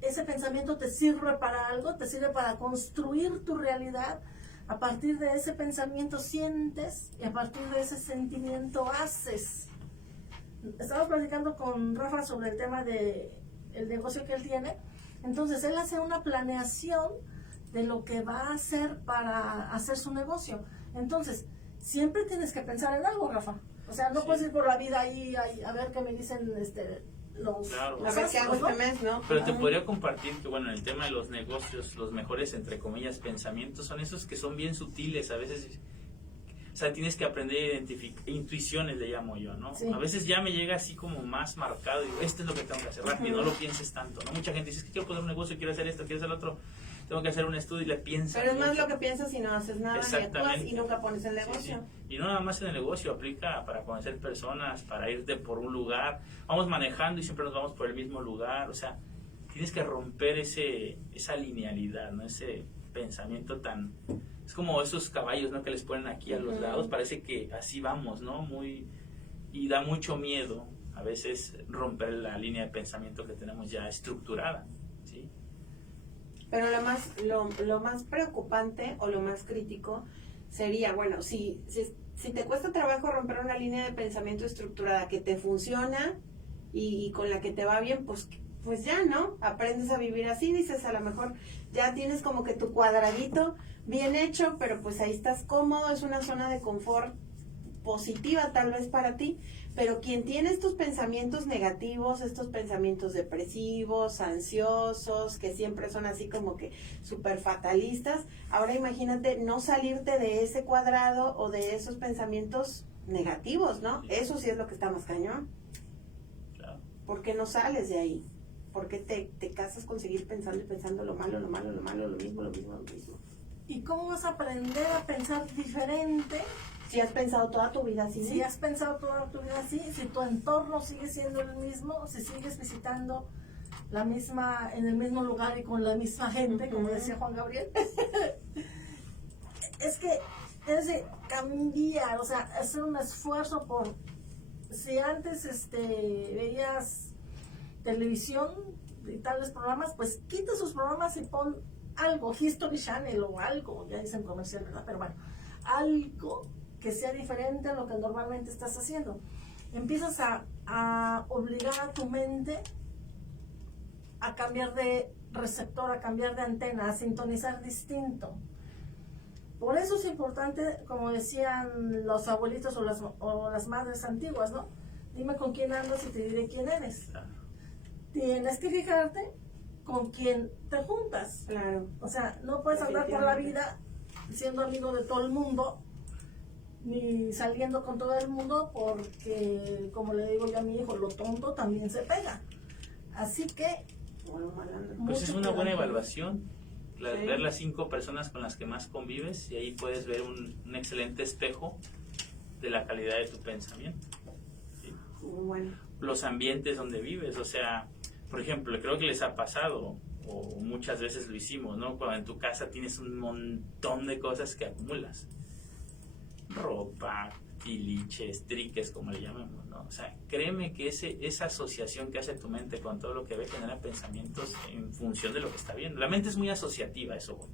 ese pensamiento te sirve para algo, te sirve para construir tu realidad. A partir de ese pensamiento sientes y a partir de ese sentimiento haces. Estamos platicando con Rafa sobre el tema de el negocio que él tiene. Entonces él hace una planeación de lo que va a hacer para hacer su negocio. Entonces, siempre tienes que pensar en algo, Rafa. O sea, no Sí. puedes ir por la vida ahí a ver qué me dicen los... Claro. los A ver qué hago astros, este ¿no? mes, ¿no? Pero te Ajá. podría compartir que, bueno, en el tema de los negocios, los mejores, entre comillas, pensamientos son esos que son bien sutiles, a veces, o sea, tienes que aprender a identificar, intuiciones le llamo yo, ¿no? Sí. A veces ya me llega así como más marcado, digo, esto es lo que tengo que hacer rápido, no lo pienses tanto, ¿no? Mucha gente dice, es que quiero poner un negocio, quiero hacer esto, quiero hacer lo otro, tengo que hacer un estudio y le piensas Pero es más mucho. lo que piensas y no haces nada, ni actúas Exactamente. y nunca pones el Sí, negocio. sí. Y no nada más en el negocio, aplica para conocer personas, para irte por un lugar. Vamos manejando y siempre nos vamos por el mismo lugar. O sea, tienes que romper esa linealidad, ¿no? Ese pensamiento tan... Es como esos caballos, ¿no? Que les ponen aquí a los Ujú. lados. Parece que así vamos, ¿no? Y da mucho miedo a veces romper la línea de pensamiento que tenemos ya estructurada, ¿sí? Pero lo más preocupante o lo más crítico sería, bueno, si te cuesta trabajo romper una línea de pensamiento estructurada que te funciona y con la que te va bien, pues ya, ¿no? Aprendes a vivir así, dices, a lo mejor ya tienes como que tu cuadradito bien hecho, pero pues ahí estás cómodo, es una zona de confort positiva tal vez para ti, pero quien tiene estos pensamientos negativos, estos pensamientos depresivos, ansiosos, que siempre son así como que súper fatalistas, ahora imagínate no salirte de ese cuadrado o de esos pensamientos negativos, ¿no? Eso sí es lo que está más cañón. Claro. ¿Por qué no sales de ahí? ¿Por qué te casas con seguir pensando y pensando lo malo, lo malo, lo malo, lo mismo, lo mismo, lo mismo? ¿Y cómo vas a aprender a pensar diferente Si has pensado toda tu vida así, si has pensado toda tu vida así? Si tu entorno sigue siendo el mismo, si sigues visitando en el mismo lugar y con la misma gente, como decía Juan Gabriel. Es que es de cambiar, o sea, hacer un esfuerzo por... Si antes veías televisión y tales programas, pues quita sus programas y pon algo, History Channel o algo, ya dicen comercial, ¿verdad? Pero bueno, algo que sea diferente a lo que normalmente estás haciendo. Empiezas a obligar a tu mente a cambiar de receptor, a cambiar de antena, a sintonizar distinto. Por eso es importante, como decían los abuelitos o las madres antiguas, ¿no? Dime con quién andas y te diré quién eres. Claro. Tienes que fijarte con quién te juntas. Claro. O sea, no puedes andar por la vida siendo amigo de todo el mundo, ni saliendo con todo el mundo, porque, como le digo yo a mi hijo, lo tonto también se pega. Así que... Bueno, malandro. Pues es mucho una buena cuidado. evaluación, Sí. ver las 5 personas con las que más convives y ahí puedes ver un excelente espejo de la calidad de tu pensamiento. ¿Sí? Muy bueno. Los ambientes donde vives, o sea, por ejemplo, creo que les ha pasado, o muchas veces lo hicimos, ¿no? Cuando en tu casa tienes un montón de cosas que acumulas. Ropa, tiliches, triques, como le llamamos, ¿no? O sea, créeme que esa asociación que hace tu mente con todo lo que ve genera pensamientos en función de lo que está viendo. La mente es muy asociativa, eso, güey.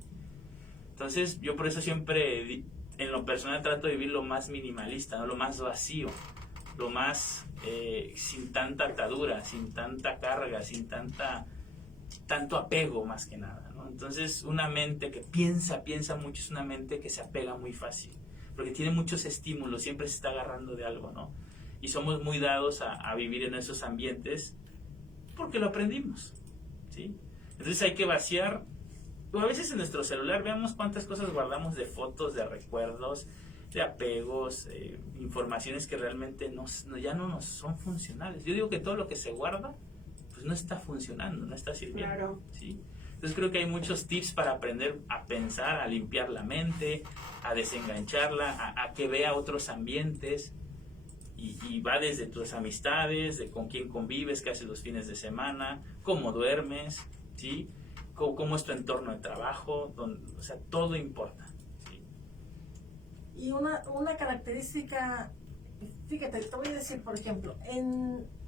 Entonces, yo por eso siempre, en lo personal, trato de vivir lo más minimalista, ¿no? Lo más vacío, lo más sin tanta atadura, sin tanta carga, sin tanto apego, más que nada, ¿no? Entonces, una mente que piensa mucho es una mente que se apega muy fácil, porque tiene muchos estímulos, siempre se está agarrando de algo, ¿no? Y somos muy dados a vivir en esos ambientes porque lo aprendimos, ¿sí? Entonces hay que vaciar, o a veces en nuestro celular, veamos cuántas cosas guardamos de fotos, de recuerdos, de apegos, informaciones que realmente ya no nos son funcionales. Yo digo que todo lo que se guarda, pues no está funcionando, no está sirviendo, Claro. ¿sí? Entonces creo que hay muchos tips para aprender a pensar, a limpiar la mente, a desengancharla, a que vea otros ambientes, y va desde tus amistades, de con quién convives, qué haces los fines de semana, cómo duermes, ¿sí? Cómo es tu entorno de trabajo, o sea, todo importa, ¿sí? Y una característica, fíjate, te voy a decir, por ejemplo,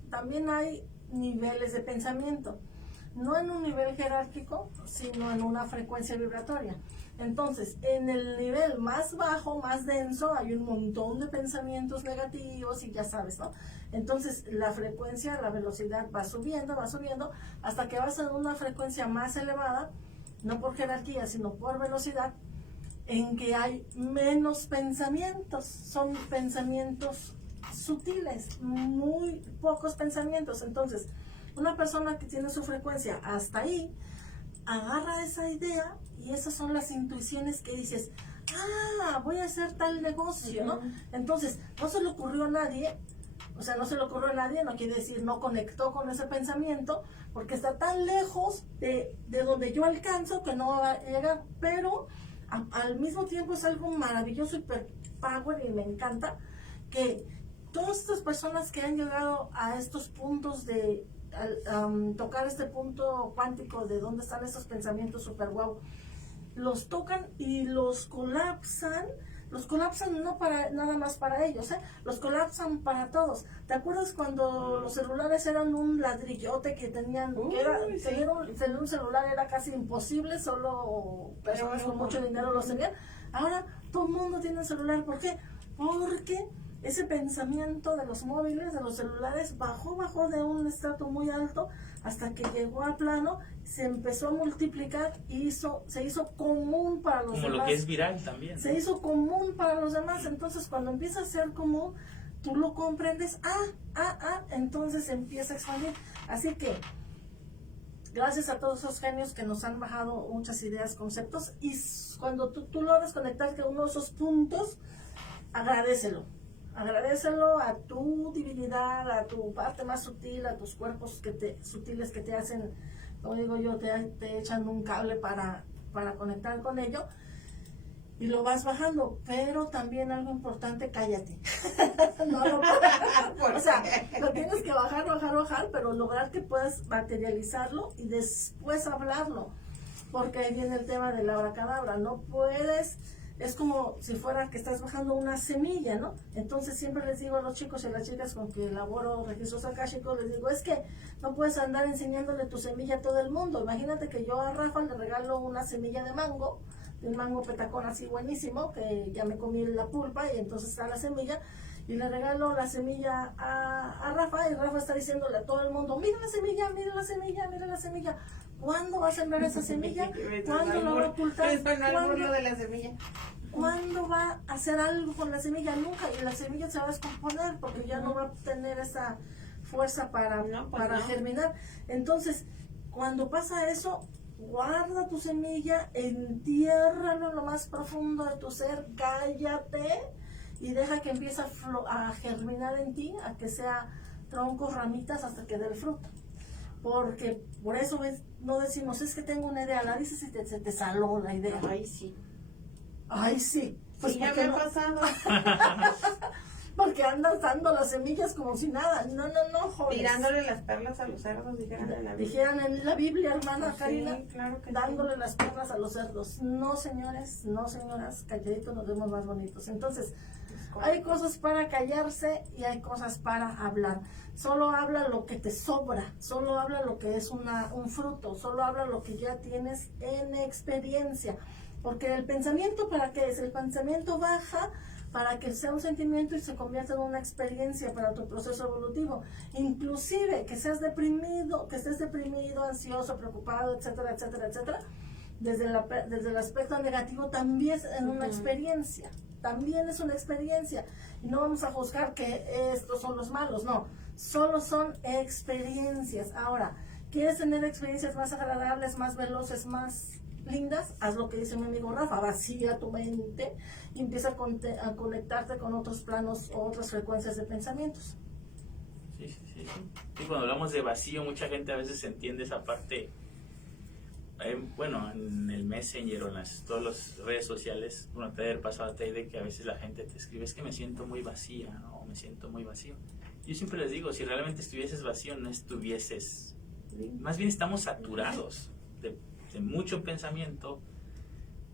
también hay niveles de pensamiento, no en un nivel jerárquico, sino en una frecuencia vibratoria. Entonces, en el nivel más bajo, más denso, hay un montón de pensamientos negativos y ya sabes, ¿no? Entonces, la frecuencia, la velocidad va subiendo, hasta que vas a una frecuencia más elevada, no por jerarquía, sino por velocidad, en que hay menos pensamientos. Son pensamientos sutiles, muy pocos pensamientos. Entonces, una persona que tiene su frecuencia hasta ahí, agarra esa idea y esas son las intuiciones que dices, voy a hacer tal negocio, ¿no? Entonces, no se le ocurrió a nadie, o sea, no se le ocurrió a nadie, no quiere decir no conectó con ese pensamiento, porque está tan lejos de donde yo alcanzo que no va a llegar, pero al mismo tiempo es algo maravilloso y power, y me encanta que todas estas personas que han llegado a estos puntos de tocar este punto cuántico de dónde están estos pensamientos super guau, los tocan y los colapsan no para nada más para ellos, los colapsan para todos. ¿Te acuerdas cuando los celulares eran un ladrillote que tenían, tener un celular era casi imposible, solo personas con mucho dinero los tenían? Ahora todo el mundo tiene un celular. ¿Por qué? Porque ese pensamiento de los móviles, de los celulares, bajó de un estrato muy alto hasta que llegó al plano, se empezó a multiplicar y se hizo común para los demás. Como lo que es viral también, ¿no? Se hizo común para los demás. Entonces, cuando empieza a ser común, tú lo comprendes, entonces empieza a expandir. Así que, gracias a todos esos genios que nos han bajado muchas ideas, conceptos, y cuando tú logras conectarte a uno de esos puntos, agradécelo a tu divinidad, a tu parte más sutil, a tus cuerpos sutiles que te hacen, como digo yo, te echan un cable para conectar con ello, y lo vas bajando. Pero también algo importante, cállate. O sea, lo tienes que bajar, pero lograr que puedas materializarlo y después hablarlo, porque ahí viene el tema de la abracadabra. No puedes. Es como si fuera que estás bajando una semilla, ¿no? Entonces siempre les digo a los chicos y a las chicas con que elaboro registros akáshicos, les digo, es que no puedes andar enseñándole tu semilla a todo el mundo. Imagínate que yo a Rafa le regalo una semilla de un mango petacón así buenísimo, que ya me comí la pulpa y entonces está la semilla, y le regalo la semilla a Rafa, y Rafa está diciéndole a todo el mundo, mira la semilla, mira la semilla, mira la semilla. ¿Cuándo va a sembrar esa semilla? ¿Cuándo lo va a ocultar? ¿Cuándo va a hacer algo con la semilla? Nunca. Y la semilla se va a descomponer porque ya no va a tener esa fuerza para germinar. Entonces, cuando pasa eso, guarda tu semilla, entiérralo en lo más profundo de tu ser, cállate y deja que empiece a germinar en ti, a que sea troncos, ramitas, hasta que dé el fruto. Porque por eso no decimos, es que tengo una idea, la dices y se te saló la idea. Ay, sí. Pues sí, ya me ha pasado. Porque andas dando las semillas como si nada. No, jóvenes. Tirándole las perlas a los cerdos, dijeran en la Biblia, hermana Karina, sí, claro que dándole las perlas a los cerdos. No, señores, no, señoras, calladitos nos vemos más bonitos. Entonces, hay cosas para callarse y hay cosas para hablar. Solo habla lo que te sobra, solo habla lo que es un fruto, solo habla lo que ya tienes en experiencia. Porque el pensamiento, ¿para qué es? El pensamiento baja para que sea un sentimiento y se convierta en una experiencia para tu proceso evolutivo. Inclusive que estés deprimido, ansioso, preocupado, etcétera, etcétera, etcétera, desde el aspecto negativo también es una experiencia. También es una experiencia. Y no vamos a juzgar que estos son los malos, no. Solo son experiencias. Ahora, ¿quieres tener experiencias más agradables, más veloces, más lindas? Haz lo que dice mi amigo Rafa, vacía tu mente y empieza a conectarte con otros planos o otras frecuencias de pensamientos. Sí. Y cuando hablamos de vacío, mucha gente a veces entiende esa parte. Bueno, en el Messenger o en todas las redes sociales, bueno, te ha pasado de que a veces la gente te escribe, es que me siento muy vacía, ¿no? Me siento muy vacío. Yo siempre les digo, si realmente estuvieses vacío, no estuvieses, más bien estamos saturados de mucho pensamiento,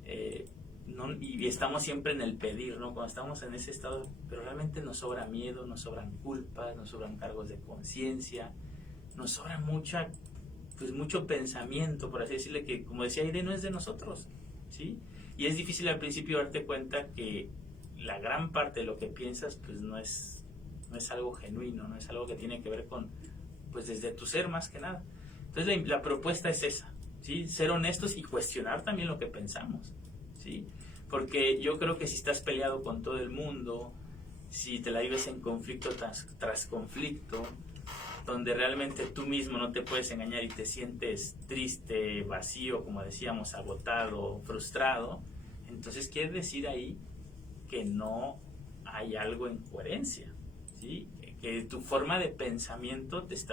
y estamos siempre en el pedir, ¿no? Cuando estamos en ese estado, pero realmente nos sobra miedo, nos sobran culpas, nos sobran cargos de conciencia, nos sobra mucho pensamiento, por así decirle, que como decía Aide, no es de nosotros, ¿sí? Y es difícil al principio darte cuenta que la gran parte de lo que piensas pues no es algo genuino, no es algo que tiene que ver con, pues desde tu ser más que nada. Entonces la propuesta es esa, ¿sí? Ser honestos y cuestionar también lo que pensamos, ¿sí? Porque yo creo que si estás peleado con todo el mundo, si te la vives en conflicto tras conflicto, donde realmente tú mismo no te puedes engañar y te sientes triste, vacío, como decíamos, agotado, frustrado, entonces quiere decir ahí que no hay algo en coherencia, ¿sí? Que tu forma de pensamiento es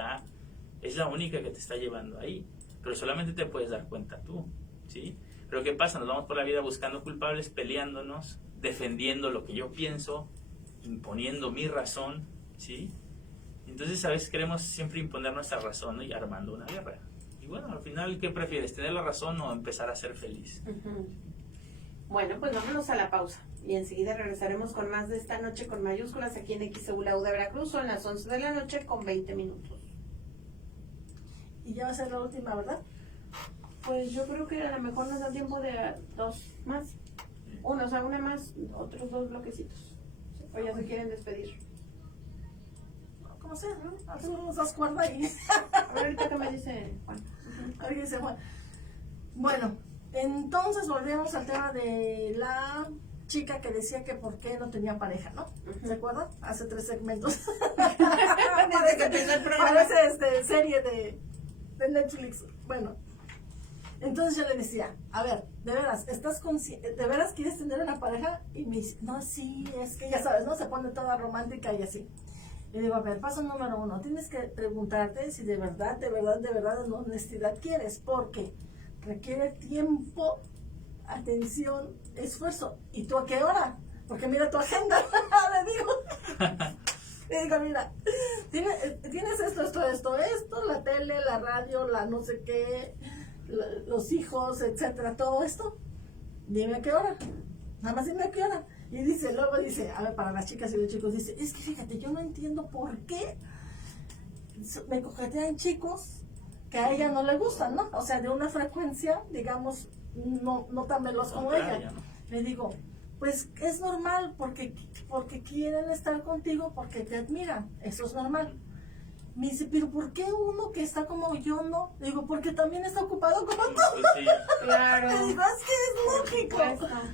la única que te está llevando ahí, pero solamente te puedes dar cuenta tú, ¿sí? Pero ¿qué pasa? Nos vamos por la vida buscando culpables, peleándonos, defendiendo lo que yo pienso, imponiendo mi razón, ¿sí? Entonces a veces queremos siempre imponer nuestra razón, ¿no? Y armando una guerra. Y bueno, al final, ¿qué prefieres? ¿Tener la razón o empezar a ser feliz? Bueno, pues vámonos a la pausa y enseguida regresaremos con más de esta noche con mayúsculas aquí en XEU La U de Veracruz. Son las 11 de la noche con 20 minutos. Y ya va a ser la última, ¿verdad? Pues yo creo que a lo mejor nos da tiempo de 2 más. Una más, otros 2 bloquecitos. O ya se quieren despedir. Como sea, ¿no? Hacemos las cuerdas y... A ver, ahorita que me dice Juan. Alguien se fue. Bueno, entonces volvemos al tema de la chica que decía que por qué no tenía pareja, ¿no? ¿Se acuerdan? Hace 3 segmentos. Desde que empezó el programa. Parece serie de Netflix. Bueno, entonces yo le decía, a ver, ¿de veras de veras quieres tener una pareja? Y me dice, no, sí, es que ya sabes, ¿no? Se pone toda romántica y así. Le digo, a ver, paso número 1, tienes que preguntarte si de verdad, en honestidad quieres, porque requiere tiempo, atención, esfuerzo. ¿Y tú a qué hora? Porque mira tu agenda, le digo, mira, tienes esto, la tele, la radio, la no sé qué, los hijos, etcétera, todo esto. Dime a qué hora, nada más dime a qué hora. Y luego dice, a ver, para las chicas y los chicos, dice, es que fíjate, yo no entiendo por qué me coquetean chicos que a ella no le gustan, ¿no? O sea, de una frecuencia, digamos, no tan veloz como ella. ¿No? Le digo, pues es normal, porque quieren estar contigo, porque te admiran, eso es normal. Me dice, pero ¿por qué uno que está como yo no? Le digo, porque también está ocupado como tú. Pues sí. Claro. Le digo, es que es lógico,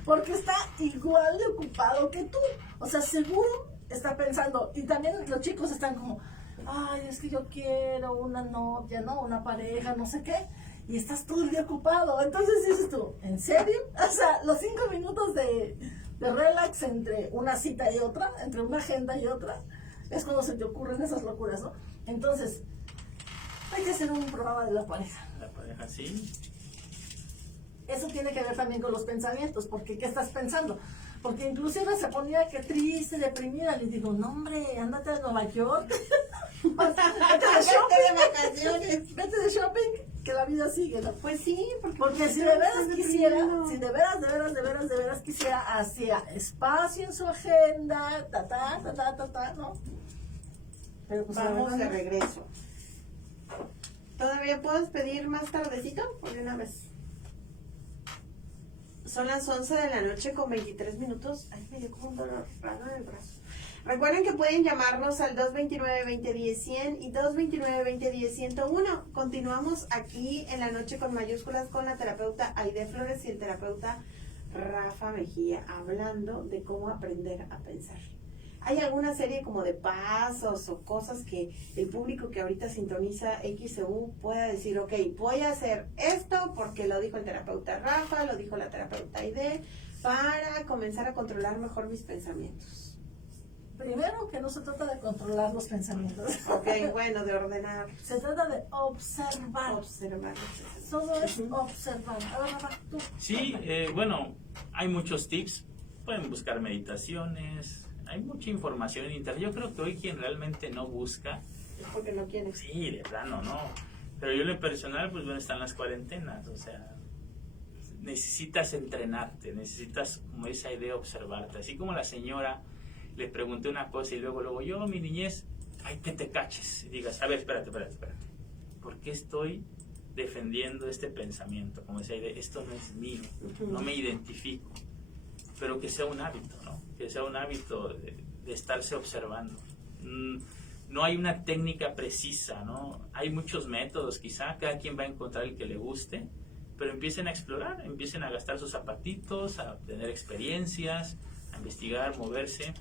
porque está igual de ocupado que tú. O sea, seguro está pensando, y también los chicos están como, ay, es que yo quiero una novia, ¿no? Una pareja, no sé qué. Y estás todo el día ocupado. Entonces dices tú, ¿en serio? O sea, los 5 minutos de relax entre una cita y otra, entre una agenda y otra, es cuando se te ocurren esas locuras, ¿no? Entonces, hay que hacer un programa de la pareja. La pareja, sí. Eso tiene que ver también con los pensamientos, porque ¿qué estás pensando? Porque inclusive se ponía que triste, deprimida, le digo, no hombre, ándate a Nueva York, vete de shopping, que la vida sigue, ¿no? Pues sí, Porque si de veras quisiera, quisiera, hacía espacio en su agenda, ¿no? Pero pues vamos de regreso. ¿Todavía puedes pedir más tardecito? Por de una vez. Son las 11 de la noche con 23 minutos. Ay, me dio como un dolor raro en el brazo. Recuerden que pueden llamarnos al 229-2010-100 y 229-2010-101. Continuamos aquí en la noche con mayúsculas con la terapeuta Aide Flores y el terapeuta Rafa Mejía, hablando de cómo aprender a pensar. ¿Hay alguna serie como de pasos o cosas que el público que ahorita sintoniza XEU pueda decir, ok, voy a hacer esto porque lo dijo el terapeuta Rafa, lo dijo la terapeuta Aide, para comenzar a controlar mejor mis pensamientos? Primero, que no se trata de controlar los pensamientos. Ok, bueno, de ordenar. Se trata de observar. Observar. Todo es observar. Ahora, tú. Sí, bueno, hay muchos tips. Pueden buscar meditaciones. Hay mucha información en internet. Yo creo que hoy quien realmente no busca, Es porque no quiere. sí, de plano, no. Pero yo en lo personal, pues bueno, están las cuarentenas. O sea, necesitas entrenarte, necesitas, como esa idea, observarte. Así como la señora le pregunté una cosa y luego yo, mi niñez, hay que te caches. Y digas, a ver, espérate. ¿Por qué estoy defendiendo este pensamiento? Como esa idea, esto no es mío, no me identifico. Pero que sea un hábito, ¿no? Que sea un hábito de estarse observando. No hay una técnica precisa, ¿no? Hay muchos métodos, quizá cada quien va a encontrar el que le guste, pero empiecen a explorar, empiecen a gastar sus zapatitos, a tener experiencias, a investigar, moverse.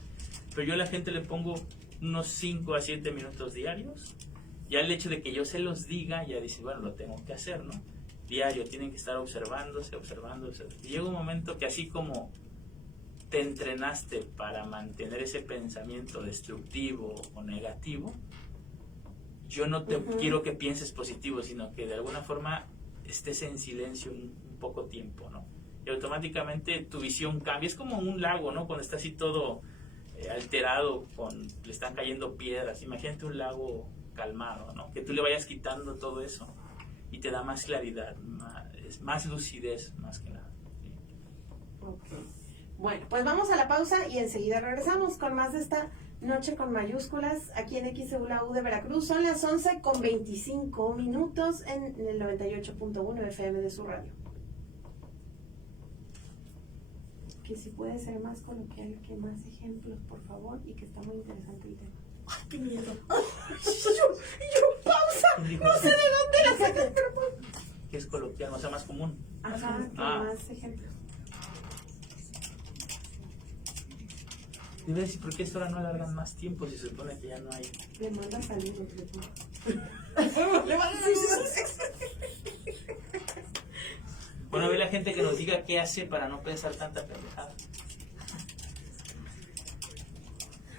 Pero yo a la gente le pongo unos 5 a 7 minutos diarios. Ya el hecho de que yo se los diga, ya dice, bueno, lo tengo que hacer, ¿no? Diario, tienen que estar observándose. Y llega un momento que así como te entrenaste para mantener ese pensamiento destructivo o negativo, yo no te quiero que pienses positivo, sino que de alguna forma estés en silencio un poco tiempo, ¿no? Y automáticamente tu visión cambia. Es como un lago, ¿no? Cuando está así todo alterado, le están cayendo piedras. Imagínate un lago calmado, ¿no? Que tú le vayas quitando todo eso y te da más claridad, más lucidez, más que nada. ¿Sí? Okay. Bueno, pues vamos a la pausa y enseguida regresamos con más de esta Noche con Mayúsculas aquí en XEULA de Veracruz. Son las 11:25 en el 98.1 FM de su radio. Que si puede ser más coloquial, que más ejemplos, por favor, y que está muy interesante el tema. Ay, qué miedo. yo, pausa, no sé de dónde la saqué, pero pues. Que es coloquial, o sea, más común. Ajá, que más ejemplos. Debe decir, ¿por qué esta hora no alargan más tiempo si se supone que ya no hay? Le manda saludos, Le van a decir. Bueno, ve la gente que nos diga qué hace para no pensar tanta pendejada.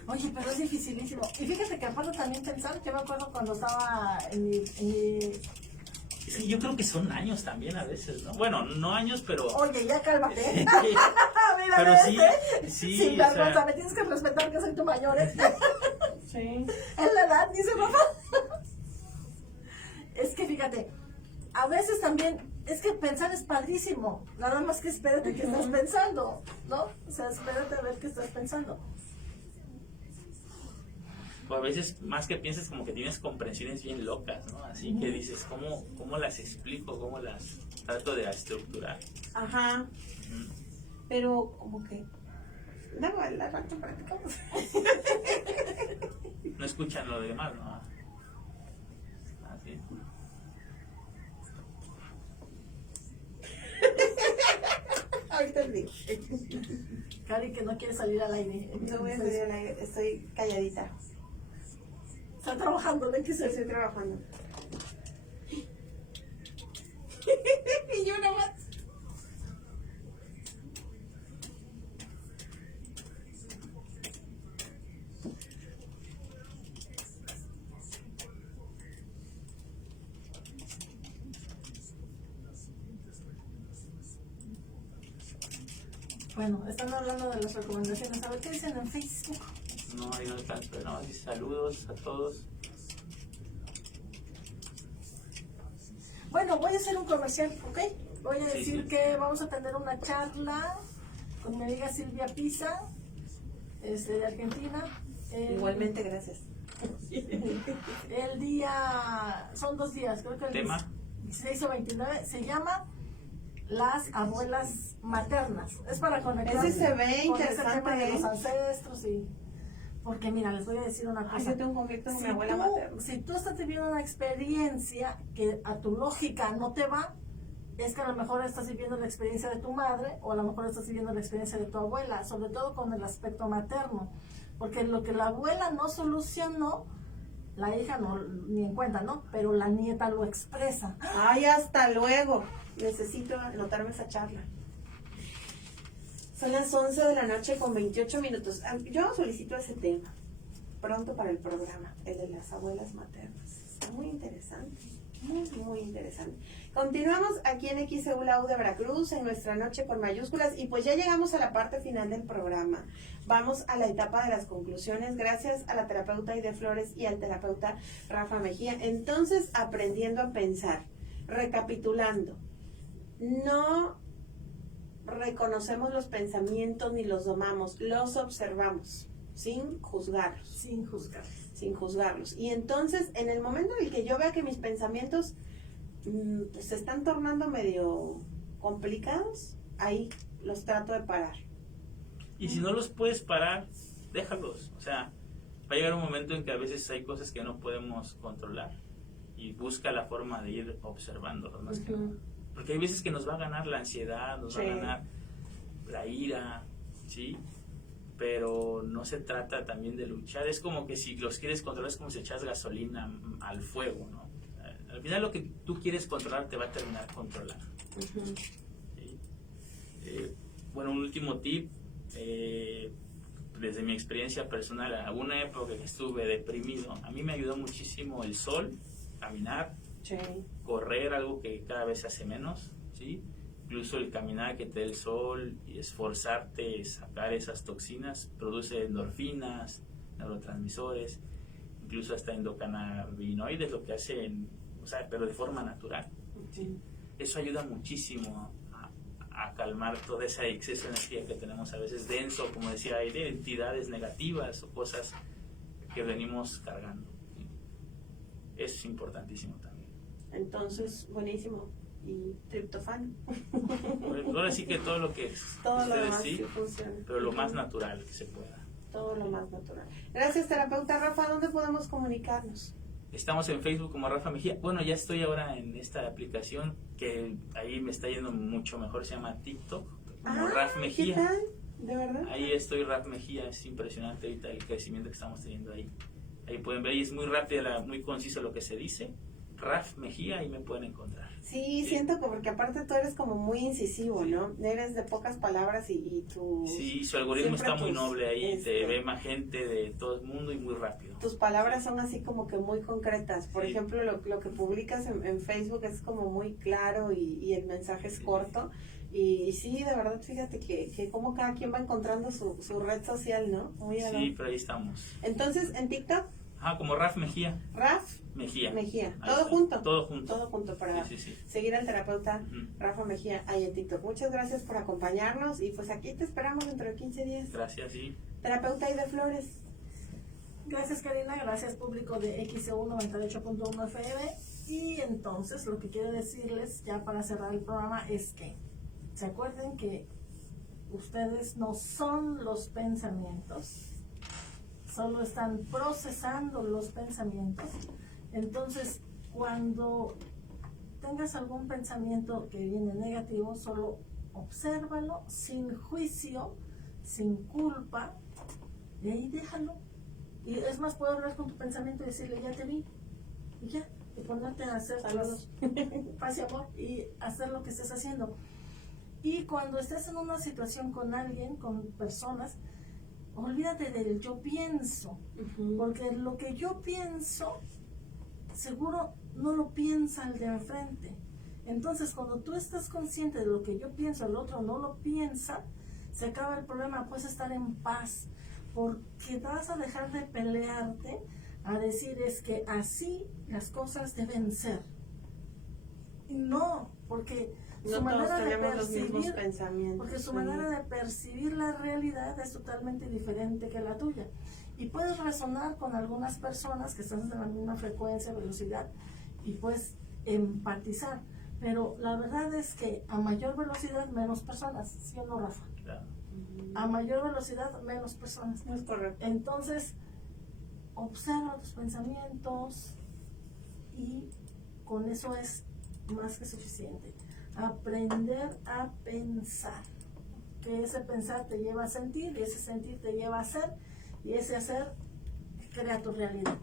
Oye, pero es dificilísimo. Y fíjate que aparte también pensar, yo me acuerdo cuando estaba en mi Sí, yo creo que son años también a veces, ¿no? Bueno, no años, pero... Oye, ya cálmate. Mira, pero ¿ves? sí, Sin o vergüenza, sea, me tienes que respetar que soy tu mayor, ¿eh? Sí. Es la edad, dice papá. Es que fíjate, a veces también, es que pensar es padrísimo. Nada más que espérate que estás pensando, ¿no? O sea, espérate a ver qué estás pensando. o a veces más que piensas como que tienes comprensiones bien locas, ¿no? Así que dices, ¿cómo las explico? ¿Cómo las trato de estructurar? Ajá. Ujú. Pero como que... Da igual, la rato practicamos. No escuchan lo demás, ¿no? Así. Ahorita les digo. Cari, que no quiere salir al aire. No voy a salir al aire, estoy calladita. Está trabajando, ¿ven que se Estoy trabajando. Y yo nada más. Bueno, están hablando de las recomendaciones. A ver qué dicen en Facebook. No hay no tanto, no, así saludos a todos. Bueno, voy a hacer un comercial, ¿ok? Voy a Sí, decir sí. que vamos a tener una charla con mi amiga Silvia Pisa, de Argentina. Igualmente, gracias. El día, son 2 días, creo que el ¿Tema? 16 o 29, se llama Las Abuelas Maternas. Es para conectar Ese se ve con ese interesante, tema de ¿eh? los ancestros y... Porque mira, les voy a decir una Ay, cosa. yo tengo un conflicto con mi abuela materna. Si tú estás viviendo una experiencia que a tu lógica no te va, es que a lo mejor estás viviendo la experiencia de tu madre o a lo mejor estás viviendo la experiencia de tu abuela, sobre todo con el aspecto materno. Porque lo que la abuela no solucionó, la hija no ni en cuenta, ¿no? Pero la nieta lo expresa. Ay, hasta luego. Necesito anotarme esa charla. Son las 11 de la noche con 28 minutos. Yo solicito ese tema pronto para el programa, el de las abuelas maternas. Está muy interesante, muy, muy interesante. Continuamos aquí en XEULA de Veracruz en nuestra noche con mayúsculas y pues ya llegamos a la parte final del programa. Vamos a la etapa de las conclusiones gracias a la terapeuta Aide Flores y al terapeuta Rafa Mejía. Entonces, aprendiendo a pensar, recapitulando, no reconocemos los pensamientos ni los domamos, los observamos sin juzgarlos. Sin juzgar. Sin juzgarlos. Y entonces, en el momento en el que yo vea que mis pensamientos pues, se están tornando medio complicados, ahí los trato de parar. Y si no los puedes parar, déjalos. O sea, va a llegar un momento en que a veces hay cosas que no podemos controlar y busca la forma de ir observándolos más que nada. Porque hay veces que nos va a ganar la ansiedad, nos va a Sí. ganar la ira, ¿sí? pero no se trata también de luchar. Es como que si los quieres controlar, es como si echas gasolina al fuego, ¿no? Al final lo que tú quieres controlar te va a terminar controlando. ¿Sí? Bueno, un último tip, desde mi experiencia personal, en alguna época que estuve deprimido, a mí me ayudó muchísimo el sol, caminar, Sí. correr, algo que cada vez se hace menos, ¿sí? Incluso el caminar que te dé el sol y esforzarte, sacar esas toxinas, produce endorfinas, neurotransmisores, incluso hasta endocannabinoides, lo que hacen, o sea, pero de forma natural. ¿Sí? Eso ayuda muchísimo a calmar todo ese exceso de energía que tenemos a veces denso, como decía, hay de entidades negativas o cosas que venimos cargando. ¿Sí? Es importantísimo también. Entonces, buenísimo. Y triptofano. Ahora sí que todo lo que Todo lo ustedes demás sí, sí funciona. pero lo más natural que se pueda. Todo lo más natural. Gracias, terapeuta Rafa. ¿Dónde podemos comunicarnos? Estamos en Facebook como Rafa Mejía. Bueno, ya estoy ahora en esta aplicación que ahí me está yendo mucho mejor, se llama TikTok, como Raf Mejía. ¿Qué tal? ¿De verdad? Ahí estoy, Raf Mejía. Es impresionante ahorita el crecimiento que estamos teniendo ahí. Ahí pueden ver, y es muy rápida, muy conciso lo que se dice. Raf Mejía, ahí me pueden encontrar. Sí, siento que porque aparte tú eres como muy incisivo, ¿no? Eres de pocas palabras y tu... Sí, su algoritmo siempre está muy noble ahí, te este, ve más gente de todo el mundo y muy rápido. tus palabras son así como que muy concretas. Por Sí. ejemplo, lo que publicas en Facebook es como muy claro y el mensaje es Sí. corto. Y sí, de verdad, fíjate que como cada quien va encontrando su red social, ¿no? Muy ad hoc. Sí, pero ahí estamos. Entonces, en TikTok, Como Raf Mejía. Raf Mejía. Mejía. Ahí Todo está. junto. Todo junto. Todo junto para Sí, sí, sí. seguir al terapeuta Ujú. Rafa Mejía ahí en TikTok. Muchas gracias por acompañarnos y pues aquí te esperamos dentro de 15 días. Gracias, sí. Terapeuta Aida Flores. Gracias, Karina, gracias público de XEU 98.1 FM. Y entonces lo que quiero decirles ya para cerrar el programa es que se acuerden que ustedes no son los pensamientos, solo están procesando los pensamientos. Entonces, cuando tengas algún pensamiento que viene negativo, solo obsérvalo sin juicio, sin culpa, y ahí déjalo. Y es más, puedo hablar con tu pensamiento y decirle, ya te vi, y ya, y ponerte a hacer Saludos. paz y amor y hacer lo que estés haciendo. Y cuando estés en una situación con alguien, con personas, olvídate del yo pienso, porque lo que yo pienso, seguro no lo piensa el de enfrente. Entonces, cuando tú estás consciente de lo que yo pienso, el otro no lo piensa, se acaba el problema, puedes estar en paz, porque vas a dejar de pelearte a decir es que así las cosas deben ser. Y no, porque No su todos manera de tenemos los mismos percibir, pensamientos. porque su sí. manera de percibir la realidad es totalmente diferente que la tuya. Y puedes razonar con algunas personas que están en la misma frecuencia, velocidad, y puedes empatizar. Pero la verdad es que a mayor velocidad, menos personas, ¿sí o no, Rafa? Claro. A mayor velocidad, menos personas. Es correcto. Entonces, observa tus pensamientos y con eso es más que suficiente. Aprender a pensar. Que ese pensar te lleva a sentir y ese sentir te lleva a hacer y ese hacer crea tu realidad.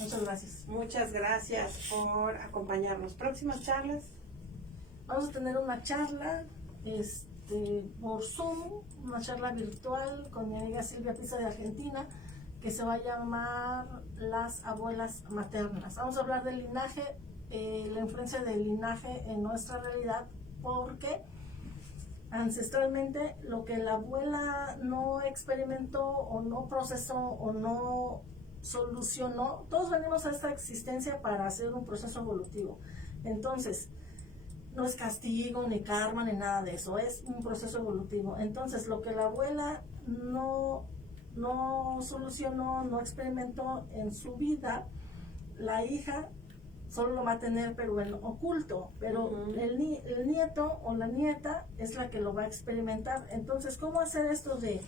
Muchas gracias. Muchas gracias por acompañarnos. Próximas charlas. Vamos a tener una charla por Zoom, una charla virtual con mi amiga Silvia Pisa de Argentina, que se va a llamar Las Abuelas Maternas. Vamos a hablar del linaje, la influencia del linaje en nuestra realidad, porque ancestralmente lo que la abuela no experimentó o no procesó o no solucionó, todos venimos a esta existencia para hacer un proceso evolutivo. Entonces, no es castigo, ni karma, ni nada de eso, es un proceso evolutivo. Entonces, lo que la abuela no solucionó, no experimentó en su vida, la hija solo lo va a tener, pero en oculto, pero el nieto o la nieta es la que lo va a experimentar. Entonces, ¿cómo hacer esto de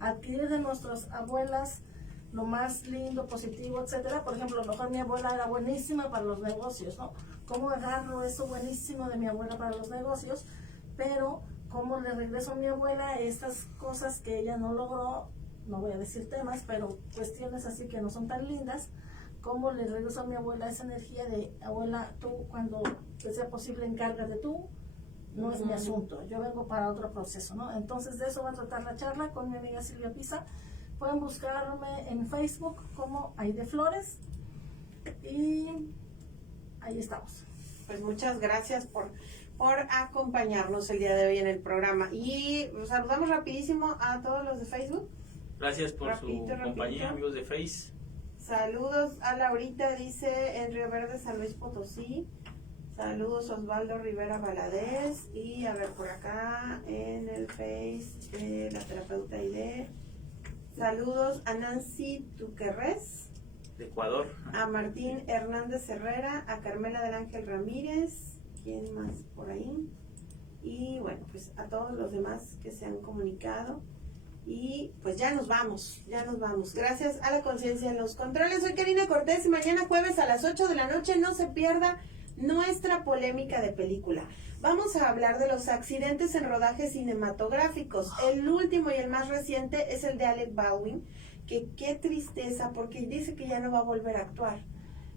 adquirir de nuestras abuelas lo más lindo, positivo, etcétera? Por ejemplo, a lo mejor mi abuela era buenísima para los negocios, ¿no? ¿Cómo agarro eso buenísimo de mi abuela para los negocios? Pero cómo le regreso a mi abuela estas cosas que ella no logró, no voy a decir temas, pero cuestiones así que no son tan lindas, cómo le regreso a mi abuela esa energía de, abuela, tú cuando te sea posible encárgate tú, no es mi asunto, yo vengo para otro proceso, ¿no? Entonces de eso va a tratar la charla con mi amiga Silvia Pisa. Pueden buscarme en Facebook como Aide Flores y ahí estamos. Pues muchas gracias por acompañarnos el día de hoy en el programa. Y saludamos rapidísimo a todos los de Facebook. Gracias por Rapidito, su compañía, amigos de Face. Saludos a Laurita, dice en Río Verde, San Luis Potosí. Saludos Osvaldo Rivera Valadez. Y a ver por acá en el Face de la terapeuta Aide. Saludos a Nancy Tuquerres, De Ecuador. a Martín Hernández Herrera, a Carmela del Ángel Ramírez, ¿quién más por ahí? Y bueno, pues a todos los demás que se han comunicado. Y pues ya nos vamos. Gracias a la conciencia en los controles. Soy Karina Cortés y mañana jueves a las 8 de la noche no se pierda nuestra polémica de película. Vamos a hablar de los accidentes en rodajes cinematográficos. El último y el más reciente es el de Alec Baldwin, que qué tristeza, porque dice que ya no va a volver a actuar.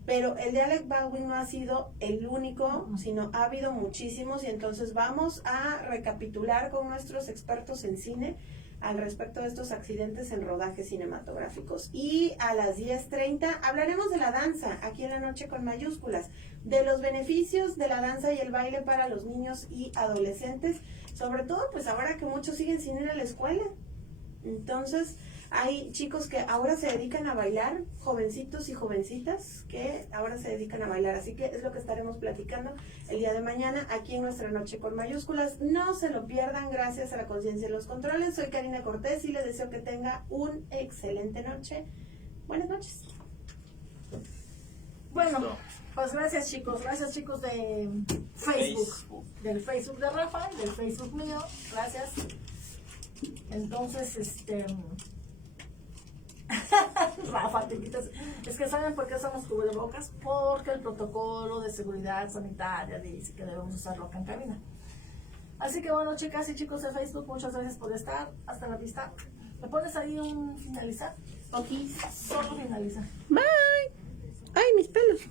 Pero el de Alec Baldwin no ha sido el único, sino ha habido muchísimos, y entonces vamos a recapitular con nuestros expertos en cine al respecto de estos accidentes en rodajes cinematográficos. Y a las 10:30 hablaremos de la danza, aquí en La Noche con Mayúsculas, de los beneficios de la danza y el baile para los niños y adolescentes, sobre todo pues ahora que muchos siguen sin ir a la escuela. Entonces hay chicos que ahora se dedican a bailar, jovencitos y jovencitas que ahora se dedican a bailar, así que es lo que estaremos platicando el día de mañana aquí en Nuestra Noche con Mayúsculas. No se lo pierdan, gracias a la conciencia de los controles. Soy Karina Cortés y les deseo que tenga una excelente noche. Buenas noches. Bueno, Listo. pues gracias chicos de Facebook, del Facebook de Rafa y del Facebook mío, gracias. Entonces, Rafa, te quitas. Es que ¿saben por qué usamos cubrebocas? Porque el protocolo de seguridad sanitaria dice que debemos usarlo acá en cabina. Así que bueno, chicas y chicos de Facebook, muchas gracias por estar. Hasta la vista. ¿Me pones ahí un finalizar? Ok. Solo finalizar. Bye. Ay, mis pelos.